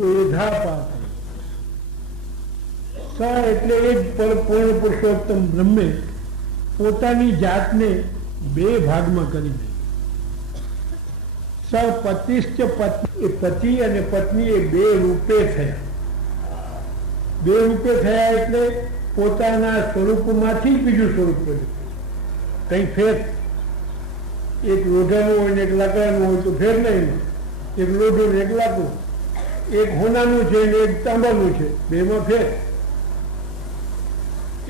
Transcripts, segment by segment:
વેધાપાત સ એટલે એ જ પૂર્ણ પુરુષોત્તમ બ્રહ્મે પોતાની જાતને બે ભાગમાં કરી દે. સ પતિશ્ચ પતિ અને પત્ની એ બે રૂપે થયા. બે રૂપે થયા એટલે પોતાના સ્વરૂપમાંથી બીજું સ્વરૂપ કર્યું. કઈ ફેર એક લોઢાનું હોય ને એક લાકડાનું હોય તો ફેર નહીં. એક લોઢું ને એક લાકડું, એક હોનાનું છે ને એક તાંબાનું છે, બેમાં ફેર.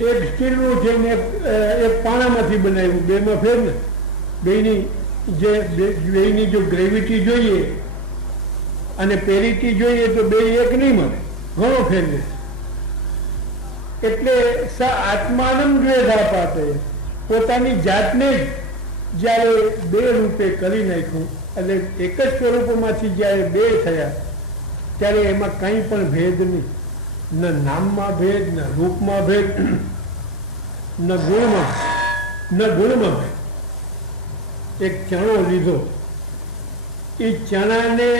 એક સ્ટીલનું છે ને એક પાણામાંથી બનાવ્યું, બેમાં ફેર ને. બેની જો ગ્રેવિટી જોઈએ અને પેરિટી જોઈએ તો બે એક નહીં મળે, ઘણો ફેર છે. એટલે સ આત્માનંદ વેધાપાતે પોતાની જાતને જ જ્યારે બે રૂપે કરી નાખ્યું એટલે એક જ સ્વરૂપમાંથી જ્યારે બે થયા ત્યારે એમાં કંઈ પણ ભેદ નહીં. ન નામમાં ભેદ, ન રૂપમાં ભેદ, ન ગુણમાં ભેદ. એક ચણો લીધો, એ ચણાને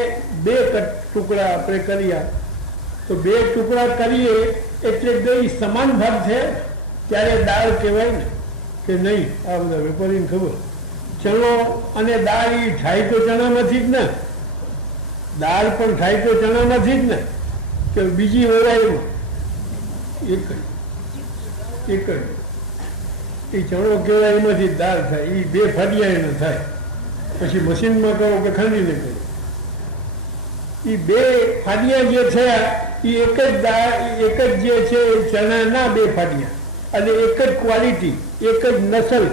બે ટુકડા આપણે કર્યા તો બે ટુકડા કરીએ એટલે બે સમાન ભાગ છે ત્યારે દાળ કહેવાય ને કે નહીં? આ બધા વેપારીને ખબર. ચણો અને દાળ એ થાય તો ચણામાંથી જ ને, દાળ પણ થાય તો ચણામાંથી જ ને, કે બીજી ઓરાઈમાં એક જ એ ચણો કહેવાય, એમાંથી દાળ થાય. એ બે ફાડિયા એને થાય. પછી મશીનમાં કહો કે ખાંડીને કરો, એ બે ફાડિયા જે થયા એ એક જ દાળ, એક જ જે છે ચણાના બે ફાડિયા અને એક જ ક્વોલિટી, એક જ નસલ,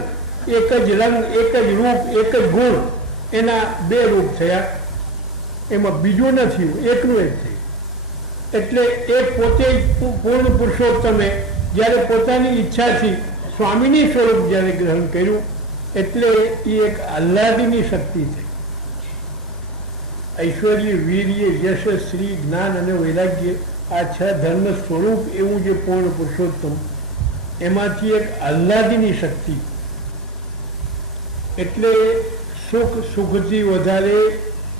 એક જ રંગ, એક જ રૂપ, એક જ ગુણ, એના બે રૂપ થયા. એમાં બીજું નથી, એકનું એક થયું. એટલે એ પોતે પૂર્ણ પુરુષોત્તમે જ્યારે પોતાની ઈચ્છાથી સ્વામીની સ્વરૂપ જ્યારે ગ્રહણ કર્યું એટલે એ એક આહ્લાદની શક્તિ થઈ. ઐશ્વર્ય, વીર્ય, યશ, શ્રી, જ્ઞાન અને વૈરાગ્ય આ છ ધર્મ સ્વરૂપ એવું જે પૂર્ણ પુરુષોત્તમ, એમાંથી એક આહ્લાદની શક્તિ. એટલે સુખથી વધારે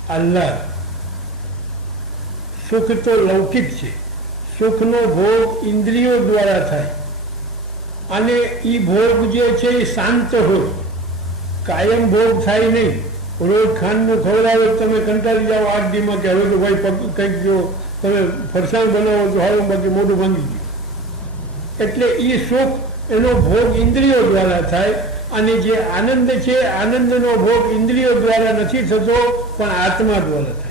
આહ્લાદ. સુખ તો લૌકિક છે, સુખનો ભોગ ઇન્દ્રિયો દ્વારા થાય અને એ ભોગ જે છે એ શાંત હોય, કાયમ ભોગ થાય નહીં. રોજ ખાંડનું ખવડાવો તમે કંટાળી જાઓ 8 દીમાં કે હવે તો ભાઈ કંઈક જો તમે ફરસાણ બનાવો તો હાલો, બાકી મોઢું ભાંગી ગયું. એટલે એ સુખ એનો ભોગ ઇન્દ્રિયો દ્વારા થાય અને જે આનંદ છે આનંદનો ભોગ ઇન્દ્રિયો દ્વારા નથી થતો પણ આત્મા દ્વારા થાય.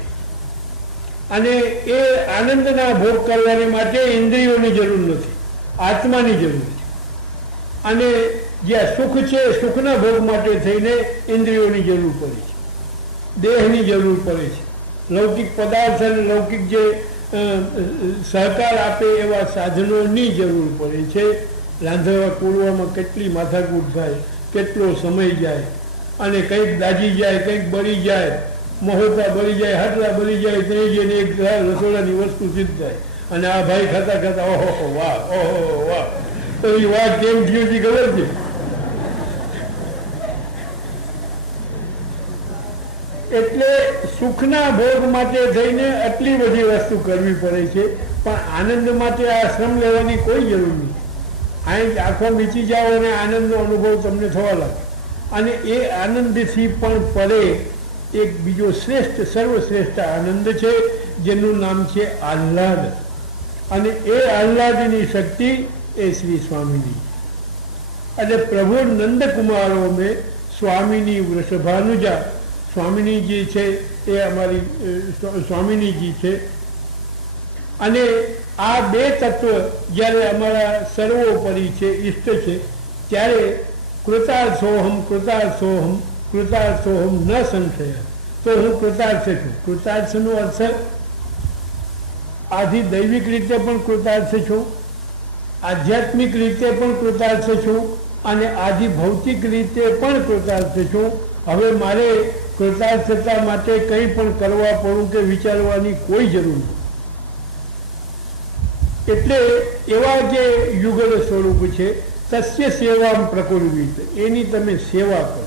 અને એ આનંદના ભોગ કરવાની માટે ઇન્દ્રિયોની જરૂર નથી, આત્માની જરૂર છે. અને જે સુખ છે સુખના ભોગ માટે થઈને ઇન્દ્રિયોની જરૂર પડે છે, દેહની જરૂર પડે છે. લૌકિક પદાર્થ અને લૌકિક જે સહકાર આપે એવા સાધનોની જરૂર પડે છે. રાંધવા કૂળવામાં કેટલી માથાકૂટ થાય, કેટલો સમય જાય અને કંઈક દાજી જાય, કંઈક બળી જાય, મહોતા બળી જાય, હાટલા બળી જાય, ત્યાં જઈને એક રસોડાની વસ્તુ સિદ્ધ થાય. અને આ ભાઈ ખાતા ખાતા ઓહો વાહ, ઓહો વાહ, તો એ વાત કેમ થયું છે ખબર છે? એટલે સુખના ભોગ માટે થઈને આટલી બધી વસ્તુ કરવી પડે છે પણ આનંદ માટે આ શ્રમ લેવાની કોઈ જરૂર નહીં. અહીં આંખો મીચી જાઓ અને આનંદનો અનુભવ તમને થવા લાગે. અને એ આનંદથી પણ પરે એક બીજો શ્રેષ્ઠ, સર્વશ્રેષ્ઠ આનંદ છે જેનું નામ છે આહ્લાદ. અને એ આહ્લાદની શક્તિ એ શ્રી સ્વામીની. એટલે પ્રભુ નંદકુમારો મેં સ્વામીની વૃષભાનુજા, સ્વામીનીજી છે એ અમારી સ્વામીનીજી છે. અને આ બે તત્વ જ્યારે અમારા સર્વોપરી છે, ઈષ્ટ છે, ત્યારે કૃતાર્થોહમ કૃતાર્થોહમ કૃતાર્થોહમ ન સંશય. તો હું કૃતાર્થ છું. કૃતાર્થનો અર્થ આધિ દૈવિક રીતે પણ કૃતાર્થ છું, આધ્યાત્મિક રીતે પણ કૃતાર્થ છું અને આધિ ભૌતિક રીતે પણ કૃતાર્થ છું. હવે મારે કૃતાર્થતા માટે કંઈ પણ કરવા પડવું કે વિચારવાની કોઈ જરૂર નથી. એટલે એવા જે યુગલ સ્વરૂપ છે તસ્ય સેવા પ્રકુર્વીત, એની તમે સેવા કરો.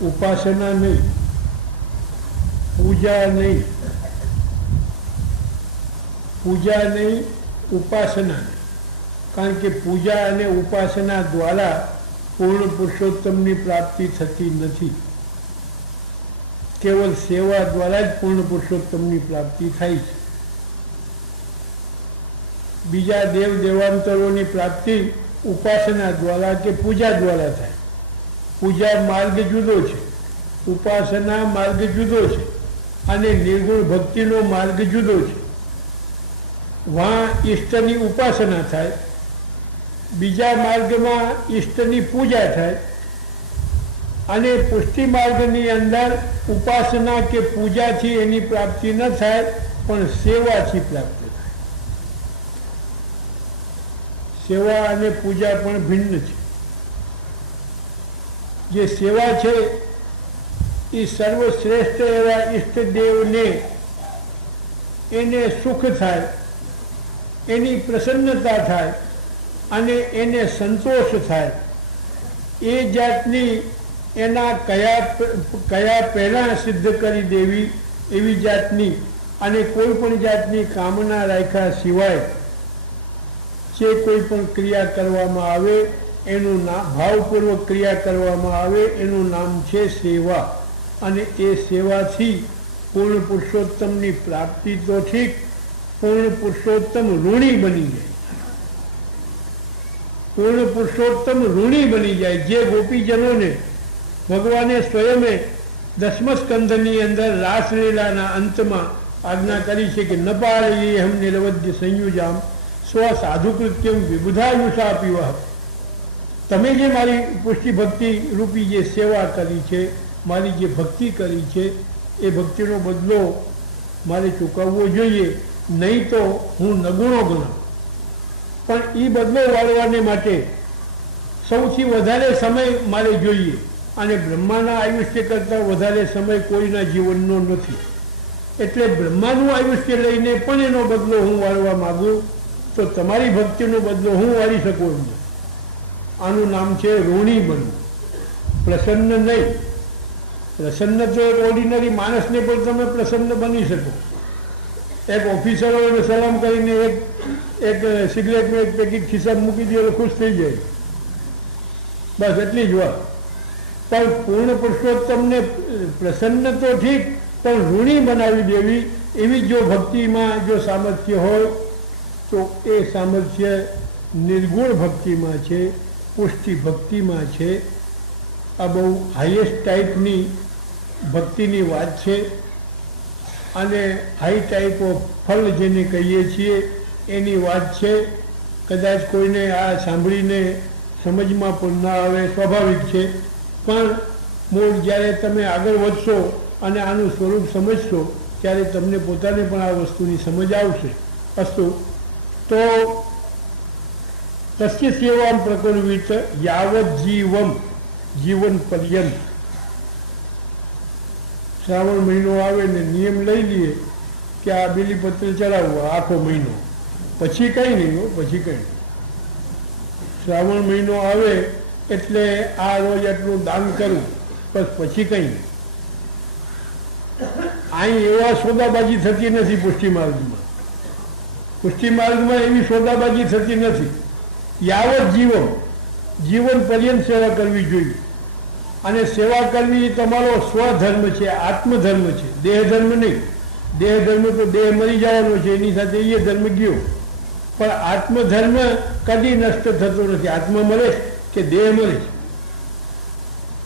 ઉપાસના નહીં, પૂજા નહીં, પૂજા નહીં, ઉપાસના નહીં. કારણ કે પૂજા અને ઉપાસના દ્વારા પૂર્ણ પુરુષોત્તમની પ્રાપ્તિ થતી નથી. કેવલ સેવા દ્વારા જ પૂર્ણ પુરુષોત્તમની પ્રાપ્તિ થાય છે. બીજા દેવ દેવાંતરોની પ્રાપ્તિ ઉપાસના દ્વારા કે પૂજા દ્વારા થાય. પૂજા માર્ગ જુદો છે, ઉપાસના માર્ગ જુદો છે, અને નિર્ગુણ ભક્તિનો માર્ગ જુદો છે. વહાં ઈષ્ટની ઉપાસના થાય, બીજા માર્ગમાં ઈષ્ટની પૂજા થાય, અને પુષ્ટિ માર્ગની અંદર ઉપાસના કે પૂજાથી એની પ્રાપ્તિ ન થાય, પણ સેવાથી પ્રાપ્તિ થાય. સેવા અને પૂજા પણ ભિન્ન છે. જે સેવા છે એ સર્વશ્રેષ્ઠ એવા ઈષ્ટદેવને એને સુખ થાય, એની પ્રસન્નતા થાય અને એને સંતોષ થાય, એ જાતની એના કયા પહેલાં સિદ્ધ કરી દેવી એવી જાતની અને કોઈ પણ જાતની કામના રાખ્યા સિવાય જે કોઈ પણ ક્રિયા કરવામાં આવે એનું નામ, ભાવપૂર્વક ક્રિયા કરવામાં આવે એનું નામ છે સેવા. અને એ સેવાથી પૂર્ણ પુરુષોત્તમની પ્રાપ્તિ તો ઠીક, પૂર્ણ પુરુષોત્તમ ઋણી બની જાય. પૂર્ણ પુરુષોત્તમ ઋણી બની જાય. જે ગોપીજનોને ભગવાને સ્વયમે દસમ સ્કંધની અંદર રાસલીલાના અંતમાં આજ્ઞા કરી છે કે ન પાળીએ હમ નિરવધ્ય સંયુજામ સ્વ સાધુકૃત્યમ વિબુધાયુષા પીવા. તમે જે મારી પુષ્ટિ ભક્તિ રૂપી જે સેવા કરી છે, મારી જે ભક્તિ કરી છે, એ ભક્તિનો બદલો મારે ચૂકવવો જોઈએ, નહીં તો હું નગુણો ગણું. પણ એ બદલો વાળવાને માટે સૌથી વધારે સમય મારે જોઈએ, અને બ્રહ્માના આયુષ્ય કરતાં વધારે સમય કોઈના જીવનનો નથી. એટલે બ્રહ્માનું આયુષ્ય લઈને પણ એનો બદલો હું વાળવા માગું તો તમારી ભક્તિનો બદલો હું વાળી શકું એમ નથી. આનું નામ છે ઋણી બનવું, પ્રસન્ન નહીં. પ્રસન્ન તો એક ઓર્ડિનરી માણસને પણ તમે પ્રસન્ન બની શકો. એક ઓફિસરોને સલામ કરીને એક સિગરેટનું એક પેકેટ ખિસ્સામાં મૂકી દે ખુશ થઈ જાય, બસ એટલી જ વાત. પણ પૂર્ણ પુરુષોત્તમને પ્રસન્ન તો ઠીક, પણ ઋણી બનાવી દેવી એવી જો ભક્તિમાં જો સામર્થ્ય હોય તો એ સામર્થ્ય નિર્ગુણ ભક્તિમાં છે, પુષ્ટિ ભક્તિમાં છે. આ બહુ હાઈએસ્ટ ટાઈપની ભક્તિની વાત છે. અને હાઈ ટાઈપ ઓફ ફળ જેને કહીએ છીએ એની વાત છે. કદાચ કોઈને આ સાંભળીને સમજમાં પણ ના આવે, સ્વાભાવિક છે. પણ મૂળ જ્યારે તમે આગળ વધશો અને આનું સ્વરૂપ સમજશો ત્યારે તમને પોતાને પણ આ વસ્તુની સમજ આવશે. અસ્તુ તો તસ્ય સેવામ પ્રકુર્વીત યાવત જીવમ, જીવન પર્યંત. શ્રાવણ મહિનો આવે ને નિયમ લઈ લઈએ કે આ બીલીપત્ર ચડાવવા આખો મહિનો, પછી કંઈ નહીં હો, પછી કંઈ નહીં. શ્રાવણ મહિનો આવે એટલે આ રોજ આટલું દાન કરવું, બસ પછી કંઈ નહીં. અહીં એવા સોદાબાજી થતી નથી પુષ્ટિ માર્ગમાં. પુષ્ટિ માર્ગમાં એવી સોદાબાજી થતી નથી. યાવત જીવન, જીવન પર્યંત સેવા કરવી જોઈએ. અને સેવા કરવી એ તમારો સ્વધર્મ છે, આત્મધર્મ છે, દેહધર્મ નહીં. દેહધર્મ તો દેહ મરી જવાનો છે, એની સાથે એ ધર્મ ગયો. પણ આત્મધર્મ કદી નષ્ટ થતો નથી. આત્મા મળે કે દેહ મળે.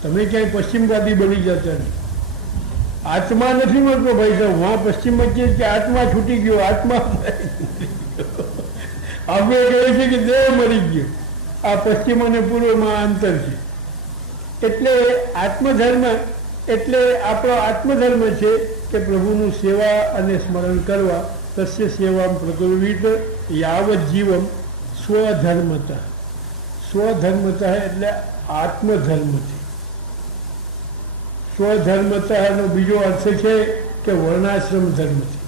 તમે ક્યાંય પશ્ચિમવાદી બની જતા નહીં. આત્મા નથી મળતો ભાઈ સાહેબ. વહાં પશ્ચિમ વચ્ચે કે આત્મા છૂટી ગયો, આત્મા આપણે કહે છે કે દેહ મરી ગયો. આ પશ્ચિમ અને પૂર્વમાં અંતર છે. એટલે આત્મધર્મ એટલે આપણો આત્મધર્મ છે કે પ્રભુનું સેવા અને સ્મરણ કરવા. તસ્ય સેવા પ્રકુર્વીત યાવત જીવમ સ્વધર્મતા. સ્વધર્મતા એટલે આત્મધર્મથી. સ્વધર્મતાનો બીજો અર્થ છે કે વર્ણાશ્રમ ધર્મથી.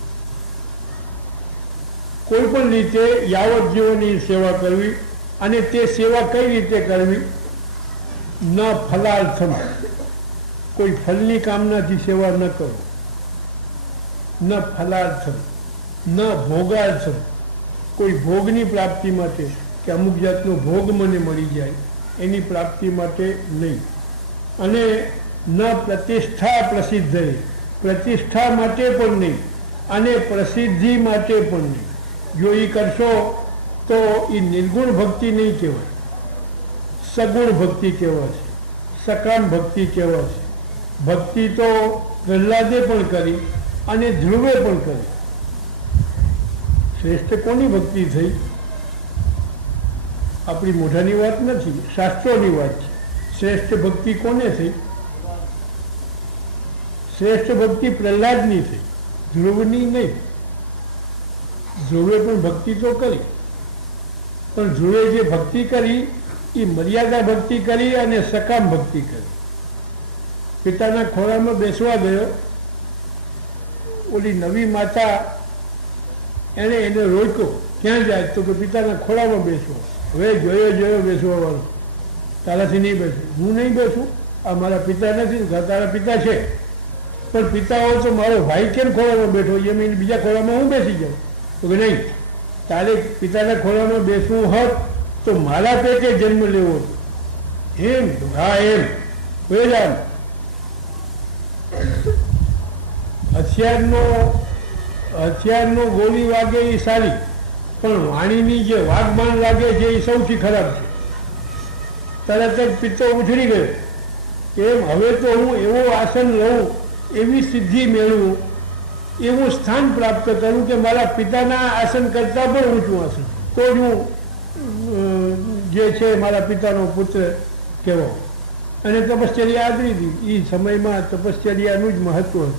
કોઈ પણ રીતે યાવત જીવનની સેવા કરવી. અને તે સેવા કઈ રીતે કરવી? ન ફલાર્થમ, કોઈ ફલની કામનાથી સેવા ન કરો. ન ફલાર્થમ, ન ભોગાર્થમ, કોઈ ભોગની પ્રાપ્તિ માટે કે અમુક જાતનો ભોગ મને મળી જાય એની પ્રાપ્તિ માટે નહીં. અને ન પ્રતિષ્ઠા પ્રસિદ્ધ, પ્રતિષ્ઠા માટે પણ નહીં અને પ્રસિદ્ધિ માટે પણ નહીં. જો એ કરશો તો એ નિર્ગુણ ભક્તિ નહીં કહેવાય, સગુણ ભક્તિ કહેવાશે, સકામ ભક્તિ કહેવાશે. ભક્તિ તો પ્રહલાદે પણ કરી અને ધ્રુવે પણ કરી. શ્રેષ્ઠ કોની ભક્તિ થઈ? આપણી મોઢાની વાત નથી, શાસ્ત્રોની વાત છે. શ્રેષ્ઠ ભક્તિ કોને થઈ? શ્રેષ્ઠ ભક્તિ પ્રહલાદની થઈ, ધ્રુવની નહીં. ધ્રુવે પણ ભક્તિ તો કરી, પણ ધ્રુવે જે ભક્તિ કરી એ મર્યાદા ભક્તિ કરી અને સકામ ભક્તિ કરી. પિતાના ખોળામાં બેસવા ગયો, ઓલી નવી માતા એને રોક્યો, ક્યાં જાય? તો કે પિતાના ખોળામાં બેસવો. હવે જોયો બેસવાવાળો, તારાથી નહીં બેસું. હું નહીં બેસું, આ મારા પિતા નથી. તારા પિતા છે, પણ પિતા હોય તો મારો ભાઈ કેમ ખોળામાં બેઠો? એમ બીજા ખોળામાં હું બેસી જાઉં? તો કે નહીં, તારે પિતાના ખોળામાં બેસવું હોત તો મારા પેટે જન્મ લેવો હતો. એમ? હા એમ. વેદાંત હથિયારનો ગોળી વાગે એ સારી, પણ વાણીની જે વાઘબાણ લાગે છે એ સૌથી ખરાબ છે. તરત જ પિત્તો ઉછળી ગયો. એમ હવે તો હું એવું આસન લઉં, એવી સિદ્ધિ મેળવું, એવું સ્થાન પ્રાપ્ત કરું કે મારા પિતાના આસન કરતાં પણ ઊંચું આસન, તો જ હું જે છે મારા પિતાનો પુત્ર કહેવાય. અને તપશ્ચર્યા આદરી હતી. એ સમયમાં તપશ્ચર્યાનું જ મહત્વ હતું.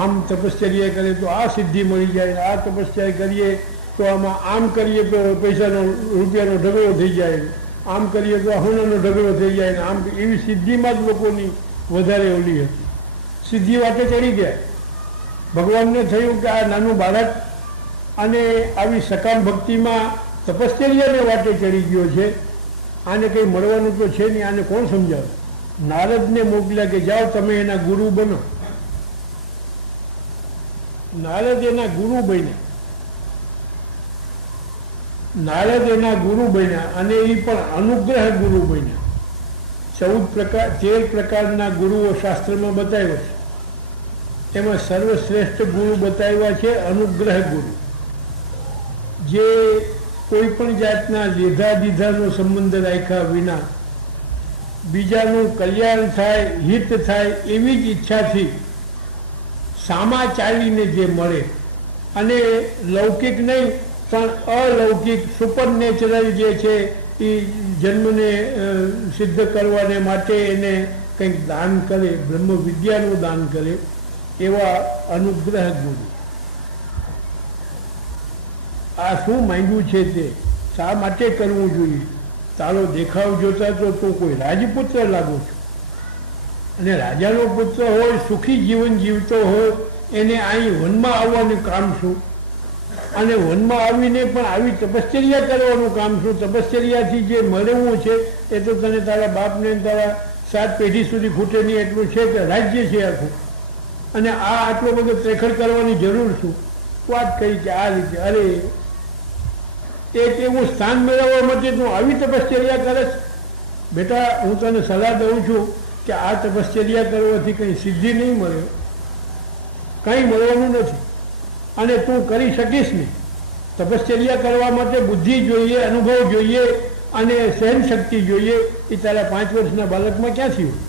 આમ તપશ્ચર્યા કરે તો આ સિદ્ધિ મળી જાય, આ તપશ્ચર્યા કરીએ તો આમ કરીએ તો પૈસાનો રૂપિયાનો ઢગલો થઈ જાય, આમ કરીએ તો હોનાનો ઢગલો થઈ જાય. આમ એવી સિદ્ધિમાં જ લોકોની વધારે ઓલી હતી. સિદ્ધિ વાતે ચડી ગયા. ભગવાનને થયું કે આ નાનું બાળક અને આવી સકામ ભક્તિમાં તપશ્ચર્યાને વાટે ચડી ગયો છે, આને કંઈ મળવાનું તો છે નહીં, આને કોણ સમજાવે? નારદને મોકલ્યા કે જાઓ તમે એના ગુરુ બનો. નારદ એના ગુરુ બન્યા. નારદ એના ગુરુ બન્યા અને એ પણ અનુગ્રહ ગુરુ બન્યા. 13 પ્રકારના ગુરુઓ શાસ્ત્રમાં બતાવ્યા છે. એમાં સર્વશ્રેષ્ઠ ગુરુ બતાવ્યા છે અનુગ્રહ ગુરુ, જે કોઈ પણ જાતના લીધા દીધાનો સંબંધ રાખ્યા વિના બીજાનું કલ્યાણ થાય, હિત થાય એવી જ ઈચ્છાથી સામા ચાલીને જે મળે, અને લૌકિક નહીં પણ અલૌકિક સુપરનેચરલ જે છે એ જન્મને સિદ્ધ કરવાને માટે એને કંઈક દાન કરે, બ્રહ્મ વિદ્યાનું દાન કરે, એવા અનુગ્રહ ગુરુ. આ શું માંગ્યું છે તે શા માટે કરવું જોઈએ? તારો દેખાવ જોતા તો તું કોઈ રાજપુત્ર લાગુ છું, અને રાજાનો પુત્ર હોય, સુખી જીવન જીવતો હોય, એને અહીં વનમાં આવવાનું કામ શું? અને વનમાં આવીને પણ આવી તપશ્ચર્યા કરવાનું કામ શું? તપશ્ચર્યાથી જે મળવું છે એ તો તને તારા બાપને તારા 7 પેઢી સુધી ખૂટે નહીં એટલું છે કે રાજ્ય છે આખું, અને આ આટલો બધો ત્રેખડ કરવાની જરૂર શું? વાત કરી કે આ રીતે અરે એક એવું સ્થાન મેળવવા માટે તું આવી તપશ્ચર્યા કરે છે? બેટા, હું તને સલાહ દઉં છું કે આ તપશ્ચર્યા કરવાથી કંઈ સિદ્ધિ નહીં મળે, કંઈ મળવાનું નથી, અને તું કરી શકીશ નહીં. તપશ્ચર્યા કરવા માટે બુદ્ધિ જોઈએ, અનુભવ જોઈએ અને સહનશક્તિ જોઈએ. એ તારા 5 વર્ષના બાળકમાં ક્યાંથી હોય?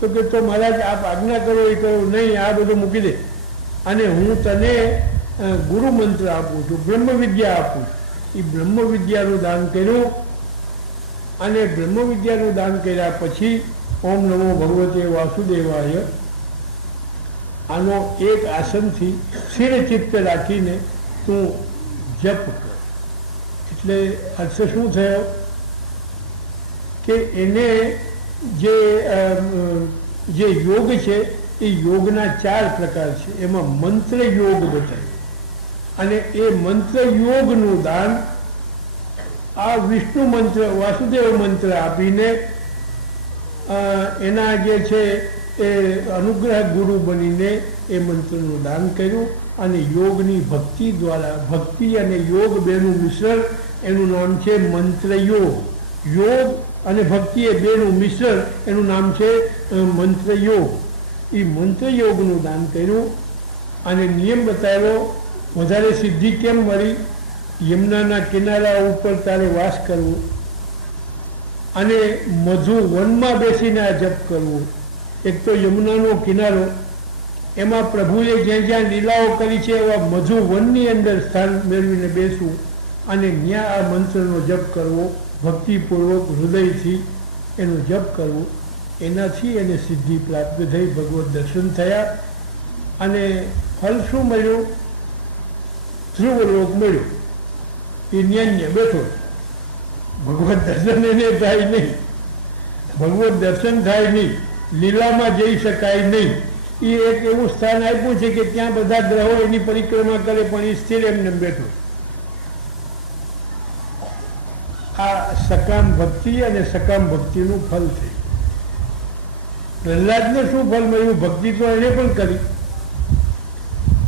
તો કે તો મહારાજ આપ આજ્ઞા કરો એ કરો. નહીં, આ બધું મૂકી દે, અને હું તને ગુરુ મંત્ર આપું છું, બ્રહ્મ વિદ્યા આપું છું. એ બ્રહ્મ વિદ્યાનું દાન કર્યું, અને બ્રહ્મ વિદ્યાનું દાન કર્યા પછી ઓમ નમો ભગવતે વાસુદેવાય આનો એક આસનથી સ્થિર ચિત્ત રાખીને તું જપ કર. એટલે અર્થ શું થયો કે એને જે યોગ છે એ યોગના 4 પ્રકાર છે. એમાં મંત્ર યોગ બતાવ્યો, અને એ મંત્ર યોગનું દાન આ વિષ્ણુ મંત્ર વાસુદેવ મંત્ર આપીને એના જે છે એ અનુગ્રહ ગુરુ બનીને એ મંત્રનું દાન કર્યું અને યોગની ભક્તિ દ્વારા, ભક્તિ અને યોગ બેનું મિશ્રણ, એનું નામ છે મંત્ર યોગ. યોગ અને ભક્તિ એ બેનું મિશ્રણ, એનું નામ છે મંત્ર યોગ. એ મંત્ર યોગનું દાન કર્યું અને નિયમ બતાવ્યો. વધારે સિદ્ધિ કેમ મળી? યમુનાના કિનારા ઉપર તારે વાસ કરવું અને મધુ વનમાં બેસીને આ જપ કરવું. એક તો યમુનાનો કિનારો, એમાં પ્રભુએ જ્યાં જ્યાં લીલાઓ કરી છે એવા મધુ વનની અંદર સ્થાન મેળવીને બેસવું અને ત્યાં આ મંત્રનો જપ કરવો, ભક્તિપૂર્વક હૃદયથી એનો જપ કરવો. એનાથી એને સિદ્ધિ પ્રાપ્ત થઈ, ભગવત દર્શન થયા અને ફળ શું મળ્યું? ધ્રુવલોક મળ્યો. એ ન્યાન્ય બેઠો. ભગવત દર્શન એને થાય નહીં, ભગવત દર્શન થાય નહીં, લીલામાં જઈ શકાય નહીં. એ એક એવું સ્થાન આપ્યું છે કે ત્યાં બધા ગ્રહો એની પરિક્રમા કરે પણ એ સ્થિર એમને બેઠો. આ સકામ ભક્તિ અને સકામ ભક્તિનું ફળ થયું. પ્રહલાદને શું ફળ મળ્યું? ભક્તિ તો એને પણ કરી.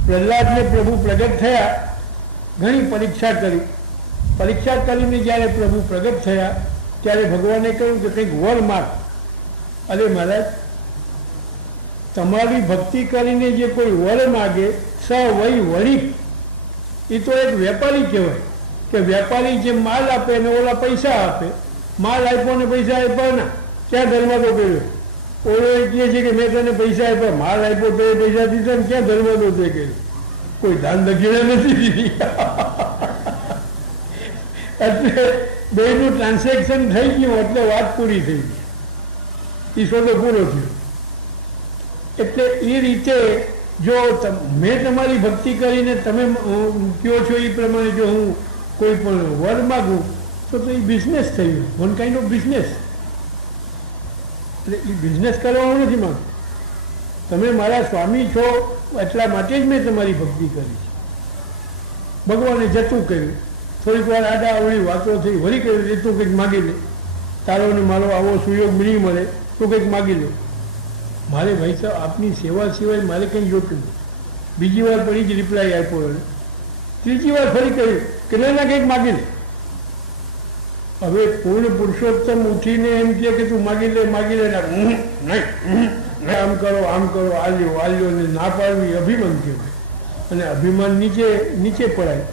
પ્રહલાદને પ્રભુ પ્રગટ થયા, ઘણી પરીક્ષા કરી. પરીક્ષા કરીને જ્યારે પ્રભુ પ્રગટ થયા ત્યારે ભગવાને કહ્યું કે કંઈક વર માગ. અરે મહારાજ, તમારી ભક્તિ કરીને જે કોઈ વર માગે, સ વૈ વણિક, એ તો એક વેપારી કહેવાય કે વેપારી જે માલ આપે ને ઓલા પૈસા આપે. માલ આપ્યો ને પૈસા આપ્યા ના, ક્યાં ધર્માદો કર્યો? ઓલો એ કહે છે કે મેં તને પૈસા આપ્યા, માલ આપ્યો તો એ પૈસા દીધા ને ક્યાં ધર્માદો તે કર્યો? કોઈ દાન દક્ષિણા નથી દીધી. એટલે બેનું ટ્રાન્ઝેક્શન થઈ ગયું એટલે વાત પૂરી થઈ ગઈ, એ સોદો પૂરો થયો. એટલે એ રીતે જો મેં તમારી ભક્તિ કરીને તમે કહો છો એ પ્રમાણે જો હું કોઈ પણ વર માગું તો એ બિઝનેસ થયું, વન કાઇન્ડ ઓફ બિઝનેસ. એટલે એ બિઝનેસ કરવાનું નથી માગતો. તમે મારા સ્વામી છો એટલા માટે જ મેં તમારી ભક્તિ કરી છે. ભગવાને જતું કર્યું, થોડીક વાર આડા અવળી વાતો થઈ, વળી કહ્યું એ તું કંઈક માગી લે, તારો ને મારો આવો સુયોગ નહીં મળે, તું કંઈક માગી લે. મારે ભાઈ સાહેબ આપની સેવા સિવાય મારે કંઈ જોતું નથી. બીજી વાર પણ જ રિપ્લાય આપ્યો એને. ત્રીજી વાર ફરી કહ્યું કે ના કંઈક માગી લે. હવે પૂર્ણ પુરુષોત્તમ ઉઠીને એમ કહે કે તું માગી લે નહીં, આમ કરો આલ્યો ને ના પાડવી અભિમાન કહેવાય અને અભિમાન નીચે પડાય.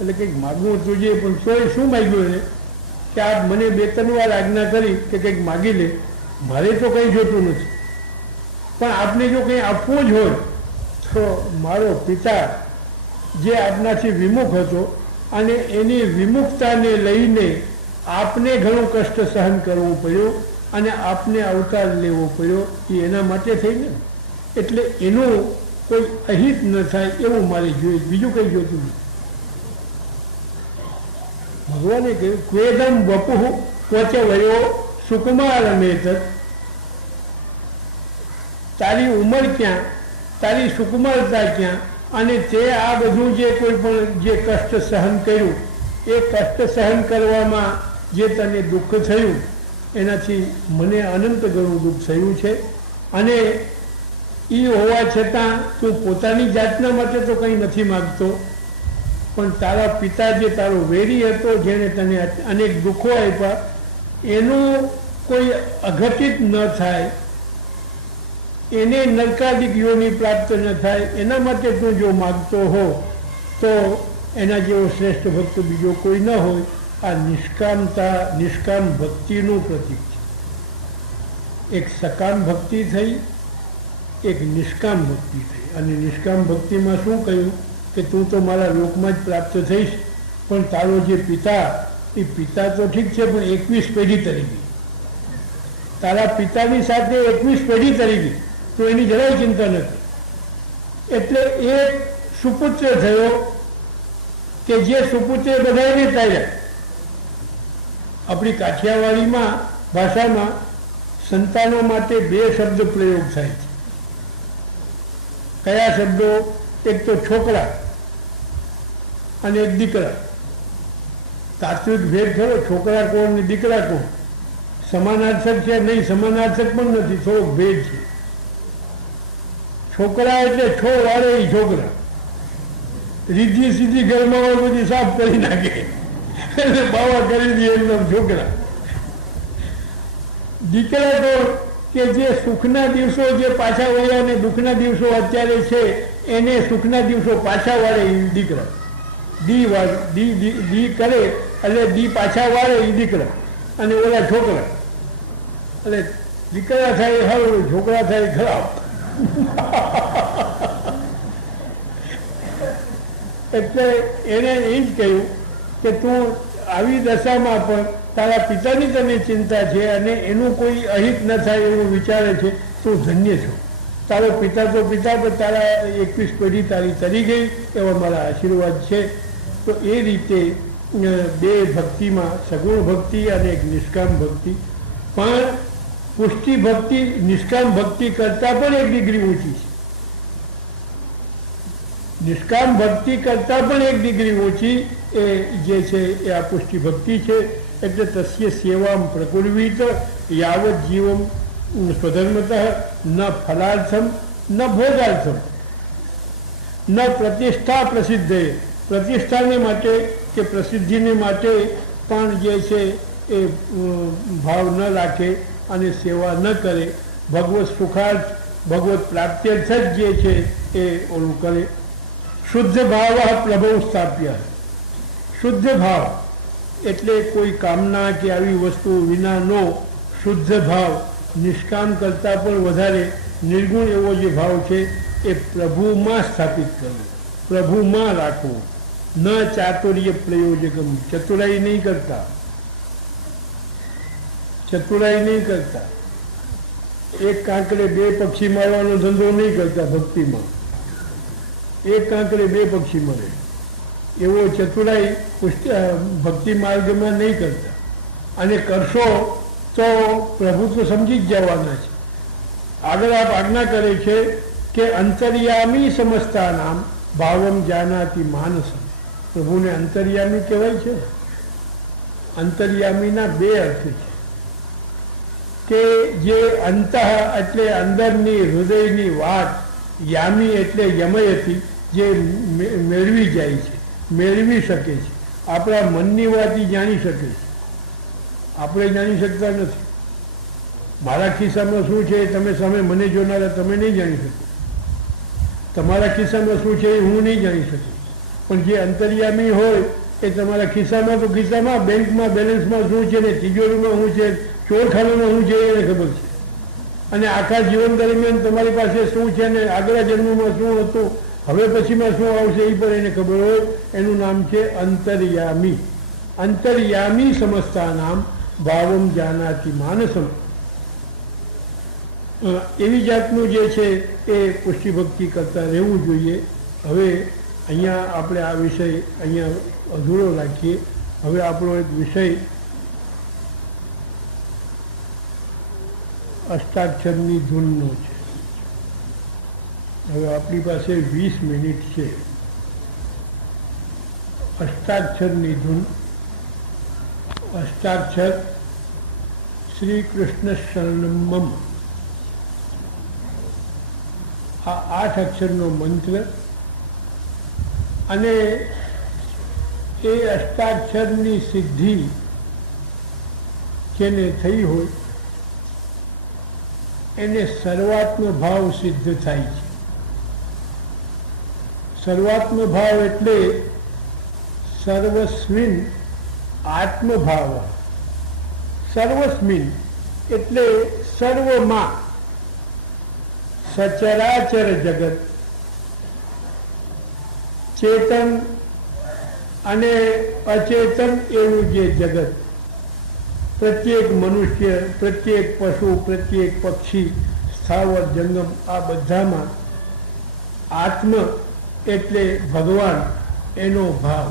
એટલે કંઈક માગવું તો જોઈએ પણ તોય શું માગ્યું એને કે આપ મને 2-3 વાર આજ્ઞા કરી કે કંઈક માગી લે, મારે તો કંઈ જોતું નથી, પણ આપને જો કંઈ આપવું જ હોય તો મારો પિતા જે આપનાથી વિમુખ હતો અને એની વિમુખતાને લઈને આપને ઘણું કષ્ટ સહન કરવું પડ્યું અને આપને અવતાર લેવો પડ્યો, એ એના માટે થઈને. એટલે એનું કોઈ અહિત ન થાય એવું મારે જોઈએ, બીજું કંઈ જોતું નથી. ભગવાને કહ્યું ક્વેદમ વપુઃ ક્વચ વયો સુકુમાર મેતત. તારી ઉંમર ક્યાં, તારી સુકુમારતા ક્યાં, અને તે આ બધું જે કોઈ પણ જે કષ્ટ સહન કર્યું એ કષ્ટ સહન કરવામાં જે તને દુઃખ થયું એનાથી મને અનંત ઘણું દુઃખ થયું છે. અને એ હોવા છતાં તું પોતાની જાતના માટે તો કંઈ નથી માગતો, પણ તારા પિતા જે તારો વેરી હતો, જેણે તને અનેક દુઃખો આપ્યા, એનું કોઈ અઘટિત ન થાય, એને નરકાદિક યોની પ્રાપ્ત ન થાય, એના માટે તું જો માગતો હો તો એના જેવો શ્રેષ્ઠ ભક્ત બીજો કોઈ ન હોય. આ નિષ્કામતા, નિષ્કામ ભક્તિનું પ્રતીક છે. એક સકામ ભક્તિ થઈ, એક નિષ્કામ ભક્તિ થઈ. અને નિષ્કામ ભક્તિમાં શું કહ્યું કે તું તો મારા લોકમાં જ પ્રાપ્ત થઈશ, પણ તારો જે પિતા, એ પિતા તો ઠીક છે પણ 21 પેઢી તરી ગઈ. તારા પિતાની સાથે 21 પેઢી તરી ગઈ તો એની જરાય ચિંતા નથી. એટલે એક સુપુત્ર થયો કે જે સુપુત્રે બધાને તાર્યા. આપણી કાઠિયાવાડીમાં ભાષામાં સંતાનો માટે 2 શબ્દ પ્રયોગ થાય છે. કયા શબ્દો? એક તો છોકરા અને એક દીકરા. તાત્વિક ભેદ ખરો, છોકરા કોણ ને દીકરા કોણ? સમાનાર્થક છે નહીં, સમાનાર્થક પણ નથી, થોડોક ભેદ છે. છોકરા એટલે છો વાળે એ છોકરા, રીધી સીધી ઘરમાં હોય બધી સાફ કરી નાખે એટલે બાવા કરી દે એમનો છોકરા. દીકરા તો કે જે સુખના દિવસો જે પાછા વળ્યા ને દુઃખના દિવસો અત્યારે છે એને સુખના દિવસો પાછા વાળે એ દીકરા. દી કરે એટલે દી પાછા વાળે એ દીકરા અને ઓલા છોકરા. એટલે દીકરા થાય સારું, છોકરા થાય ખરાબ. એટલે એને એ જ કહ્યું કે તું આવી દશામાં પણ તારા પિતાની તને ચિંતા છે અને એનું કોઈ અહિત ન થાય એવું વિચારે છે, તું ધન્ય છો. તારો પિતા તો પિતા, પણ તારા 21 પેઢી તારી તરી ગઈ એવા મારા આશીર્વાદ છે. તો એ રીતે બે ભક્તિમાં સગુણ ભક્તિ અને એક નિષ્કામ ભક્તિ, પણ પુષ્ટિ ભક્તિ નિષ્કામ ભક્તિ કરતાં પણ એક ડિગ્રી ઊંચી છે. નિષ્કામ ભક્તિ કરતાં પણ એક ડિગ્રી ઊંચી એ જે છે એ આ પુષ્ટિ ભક્તિ છે. એટલે તસ્ય સેવામ પ્રકુર્વીત યાવત જીવમ સ્વધર્મતઃ ન ફલાર્થમ ન ભોગાર્થમ ન પ્રતિષ્ઠા પ્રસિદ્ધે. પ્રતિષ્ઠાને માટે કે પ્રસિદ્ધિને માટે પણ જે છે એ ભાવ ન રાખે અને સેવા ન કરે. ભગવત સુખાર્થ ભગવત પ્રાપ્ત્યર્થ જ જે છે એ ઓલું કરે. શુદ્ધ ભાવ પ્રભવ સ્થાપ્ય. શુદ્ધ ભાવ એટલે કોઈ કામના કે આવી વસ્તુ વિનાનો શુદ્ધ ભાવ, નિષ્કામ કરતાં પણ વધારે નિર્ગુણ એવો જે ભાવ છે એ પ્રભુમાં સ્થાપિત કરવો, પ્રભુમાં રાખવો. ન ચાતુર્ય પ્રયોજકમ, ચતુરાઈ નહીં કરતા, ચતુરાઈ નહીં કરતા. એક કાંકરે બે પક્ષી મારવાનો ધંધો નહીં કરતા ભક્તિમાં. એક કાંકરે બે પક્ષી મરે એવો ચતુરાઈ ભક્તિ માર્ગમાં નહીં કરતા. અને કરશો તો પ્રભુ તો સમજી જ જવાના છે. આગળ આપ આજ્ઞા કરે છે કે અંતર્યામી સમસ્તા નામ ભાવમ જાનાતિ માનસમ. પ્રભુને અંતર્યામી કહેવાય છે. અંતર્યામીના બે અર્થ છે કે જે અંતઃ એટલે અંદરની હૃદયની વાત, યામી એટલે યમયતી જે મેળવી જાય છે, મેળવી શકે છે. આપણા મનની વાત એ જાણી શકે છે, આપણે જાણી શકતા નથી. મારા ખિસ્સામાં શું છે તમે સામે મને જોનારા તમે નહીં જાણી શકો. તમારા ખિસ્સામાં શું છે એ હું નહીં જાણી શકું. પણ જે અંતર્યામી હોય એ તમારા ખિસ્સામાં તો ખિસ્સામાં, બેંકમાં બેલેન્સમાં શું છે ને તિજોરીમાં શું છે, ચોરખાનામાં શું છે એને ખબર છે. અને આખા જીવન દરમિયાન તમારી પાસે શું છે ને આગલા જન્મમાં શું હતું, હવે પછીમાં શું આવશે એ પણ એને ખબર હોય. એનું નામ છે અંતર્યામી. અંતર્યામી સમજતા નામ ભાવમ જાનાતિ માનસમ. એવી જાતનું જે છે એ પુષ્ટિ ભક્તિ કરતા રહેવું જોઈએ. હવે અહીંયા આપણે આ વિષય અહીંયા અધૂરો રાખીએ. હવે આપણો એક વિષય અષ્ટાક્ષરની ધૂનનો છે. હવે આપણી પાસે 20 મિનિટ છે. અષ્ટાક્ષરની ધૂન. અષ્ટાક્ષર શ્રી કૃષ્ણ શરણમમ, આ 8 અક્ષરનો મંત્ર. અને એ અષ્ટાક્ષરની સિદ્ધિ જેને થઈ હોય એને સર્વાત્મ ભાવ સિદ્ધ થાય છે. સર્વાત્મ ભાવ એટલે સર્વસ્મિન આત્મભાવ. સર્વસ્મિન એટલે સર્વમાં, સચરાચર જગત, ચેતન અને અચેતન એવું જે જગત, પ્રત્યેક મનુષ્ય, પ્રત્યેક પશુ, પ્રત્યેક પક્ષી, સ્થાવર જંગમ, આ બધામાં આત્મ એટલે ભગવાન એનો ભાવ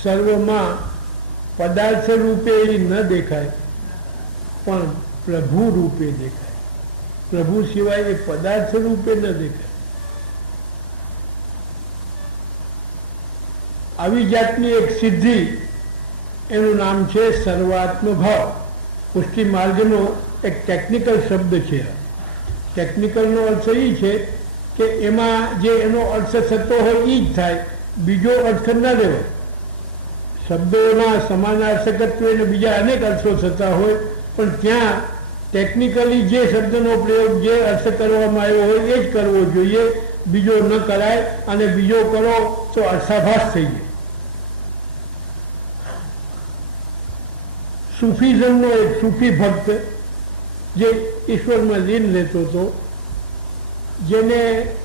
સર્વમાં પદાર્થ રૂપે ન દેખાય પણ પ્રભુ રૂપે દેખાય. પ્રભુ સિવાય એ પદાર્થ રૂપે ન દેખાય. આવી જાતની એક સિદ્ધિ, એનું નામ છે સર્વાત્મ ભાવ. પુષ્ટિ માર્ગનો એક ટેકનિકલ શબ્દ છે. ટેકનિકલનો અર્થ એ છે કે એમાં જે એનો અર્થ થતો હોય એ જ થાય, બીજો અર્થ ના લેવાય. શબ્દોના સમાનાર્થકત્વ અને બીજા અનેક અર્થો થતા હોય, પણ ત્યાં ટેકનિકલી જે શબ્દનો પ્રયોગ જે અર્થ કરવામાં આવ્યો હોય એ જ કરવો જોઈએ, બીજો ન કરાય. અને બીજો કરો તો અર્થાભાસ થઈ જાય. સૂફીઝમનો એક સૂફી ભક્ત જે ઈશ્વરમાં લીન રહેતો હતો, જેને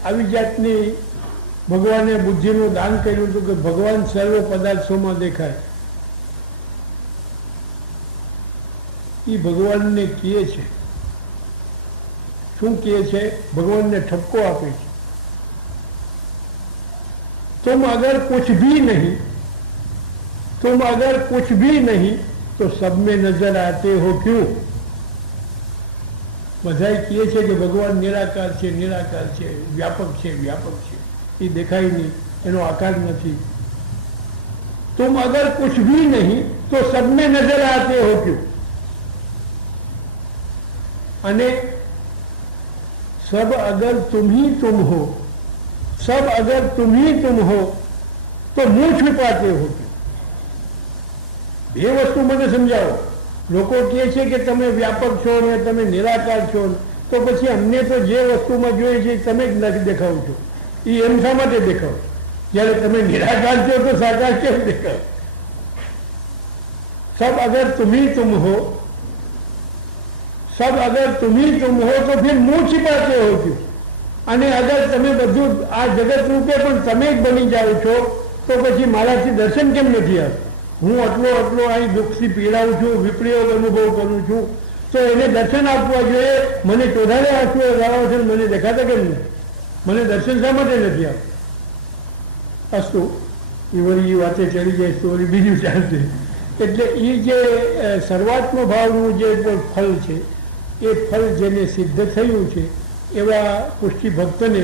આવી જાતની ભગવાને બુદ્ધિનું દાન કર્યું હતું કે ભગવાન સર્વ પદાર્થોમાં દેખાય. એ ભગવાનને કહે છે, શું કહે છે? ભગવાનને ઠપકો આપે છે, तुम अगर कुछ भी नहीं तो सब में नजर आते हो क्यों? બધા કહે છે કે ભગવાન નિરાકાર છે, નિરાકાર છે, વ્યાપક છે, વ્યાપક છે, એ દેખાય નહીં, એનો આકાર નથી. तुम अगर कुछ भी नहीं तो सब में नजर आते हो क्यों? અને सब अगर तुम ही तुम हो, सब अगर तुम ही तुम हो तो मुंह छुपाते हो क्यों? બે વસ્તુ મને સમજાવો. લોકો કહે છે કે તમે વ્યાપક છો ને તમે નિરાકાર છો, તો પછી અમને તો જે વસ્તુમાં જોઈએ છે તમે જ નથી દેખાવ છો. એ એમ શા માટે દેખાવ? જ્યારે તમે નિરાકાર છો તો સાકાર કેમ દેખાવ? सब अगर तुम ही तुम हो, सब अगर तुम ही तुम हो तो फिर मुंह छिपाते हो क्यों? અને અગર તમે બધું આ જગત રૂપે પણ તમે જ બની જાઓ છો તો પછી મારાથી દર્શન કેમ નથી આવતું? હું આટલો અહીં દુઃખથી પીડાઉં છું, વિપરીયોગ અનુભવ કરું છું, તો એને દર્શન આપવા જોઈએ. મને ચોધારે આંસુ લાવો છે, મને દેખાતા કેમ નથી? મને દર્શન શા માટે નથી આપતું? અસ્તુ એ વળી એ વાતે ચડી જાય તો વળી બીજું ચાલશે. એટલે એ જે સર્વાત્મ ભાવનું જે ફળ છે, એ ફળ જેને સિદ્ધ થયું છે એવા પુષ્ટિ ભક્તને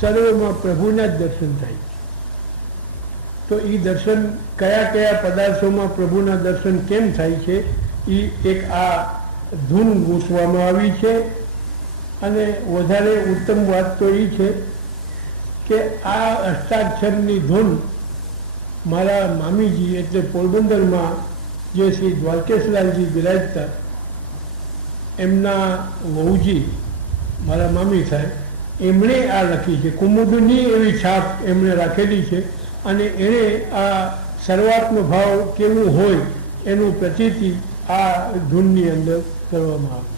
સર્વમાં પ્રભુના જ દર્શન થાય છે. તો એ દર્શન કયા કયા પદાર્થોમાં પ્રભુના દર્શન કેમ થાય છે એ એક આ ધૂન ગૂંથવામાં આવી છે. અને વધારે ઉત્તમ વાત તો એ છે કે આ અષ્ટાક્ષરની ધૂન મારા મામીજી એટલે પોરબંદરમાં જે શ્રી દ્વારકેશલાલજી બિરાજતા, એમના વહુજી મારા મામી થાય, એમણે આ લખી છે. કુમુદની એવી છાપ એમણે રાખેલી છે. અને એણે આ સર્વાત્મ ભાવ કેવું હોય એનું પ્રતીતિ આ ધૂનની અંદર કરવામાં આવે છે.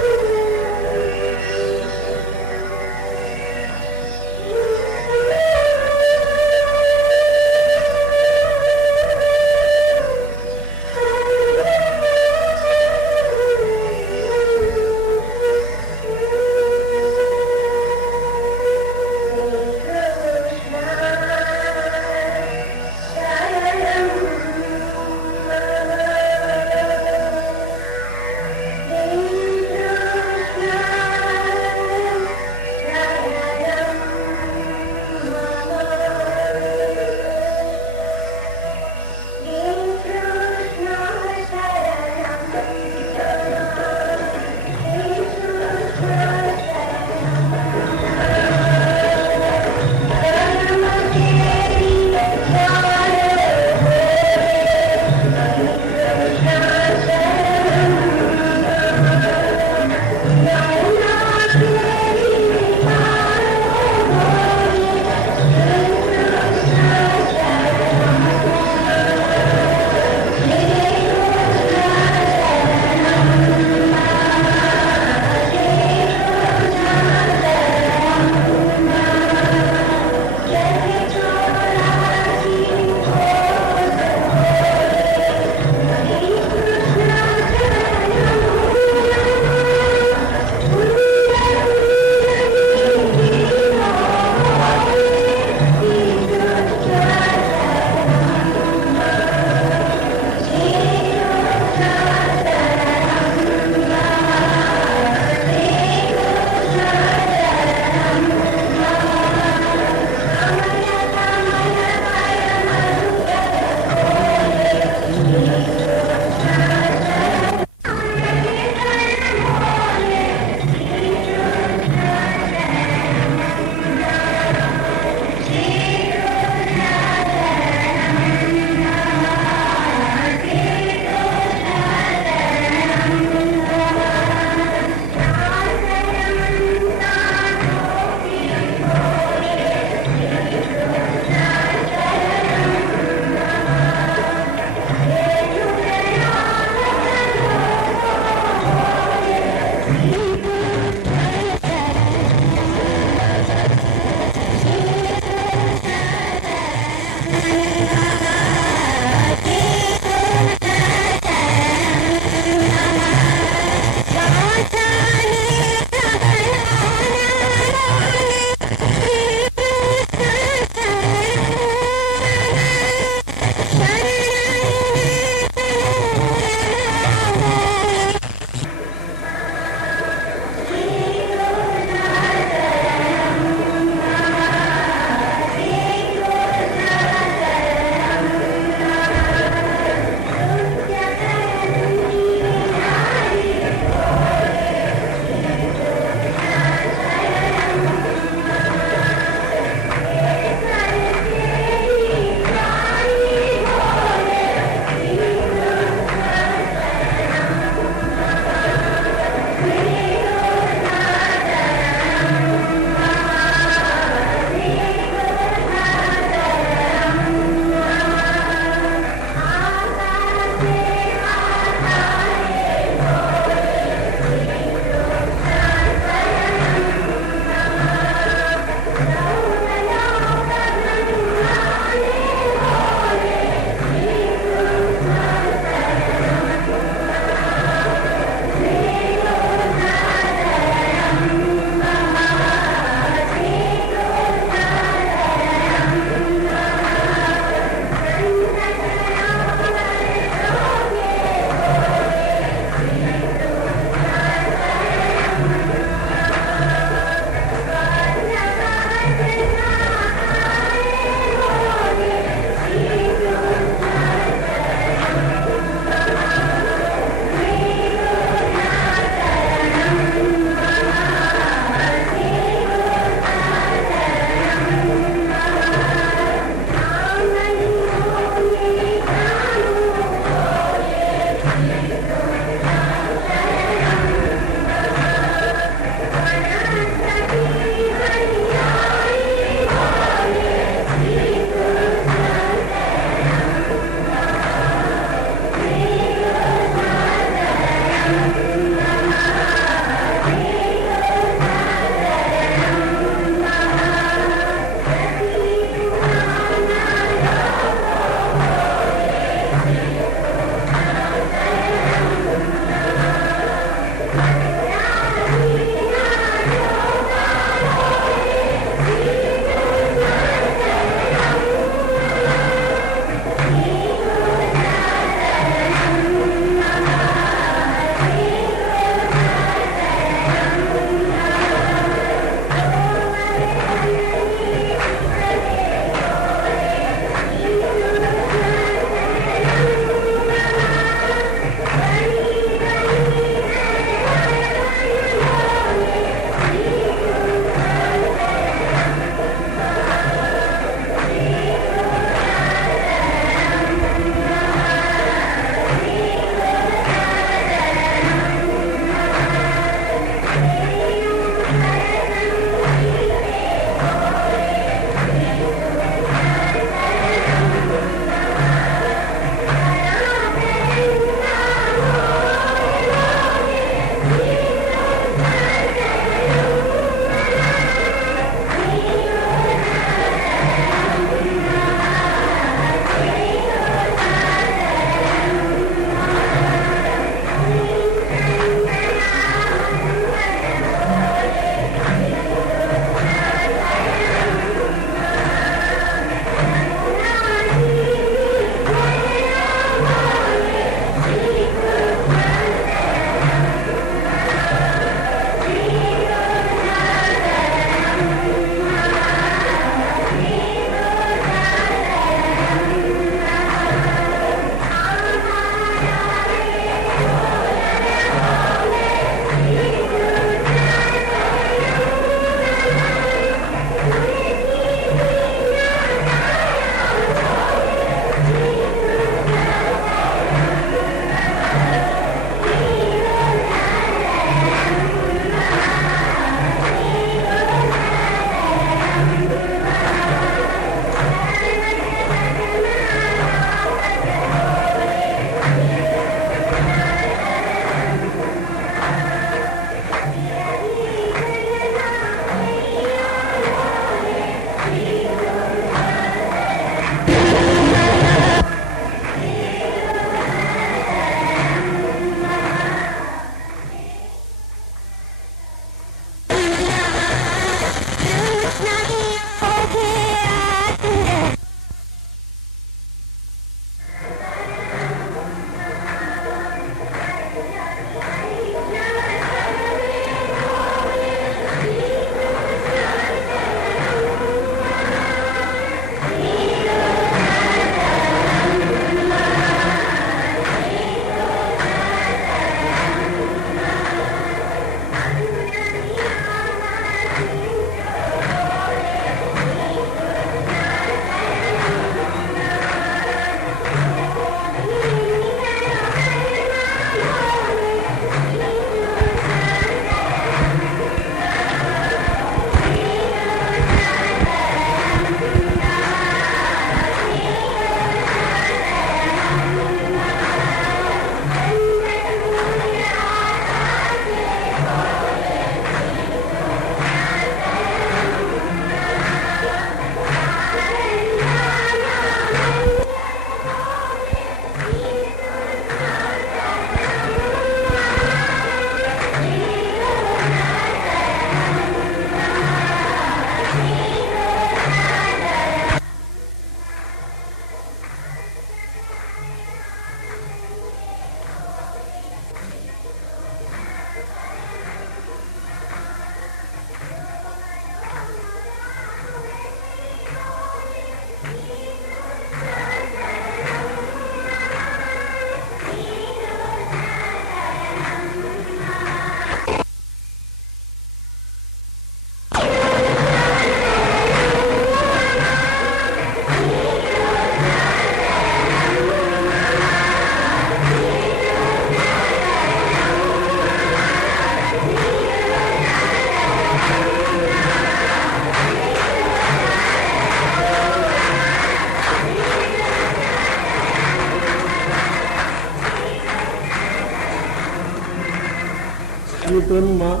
કાર્યક્રમમાં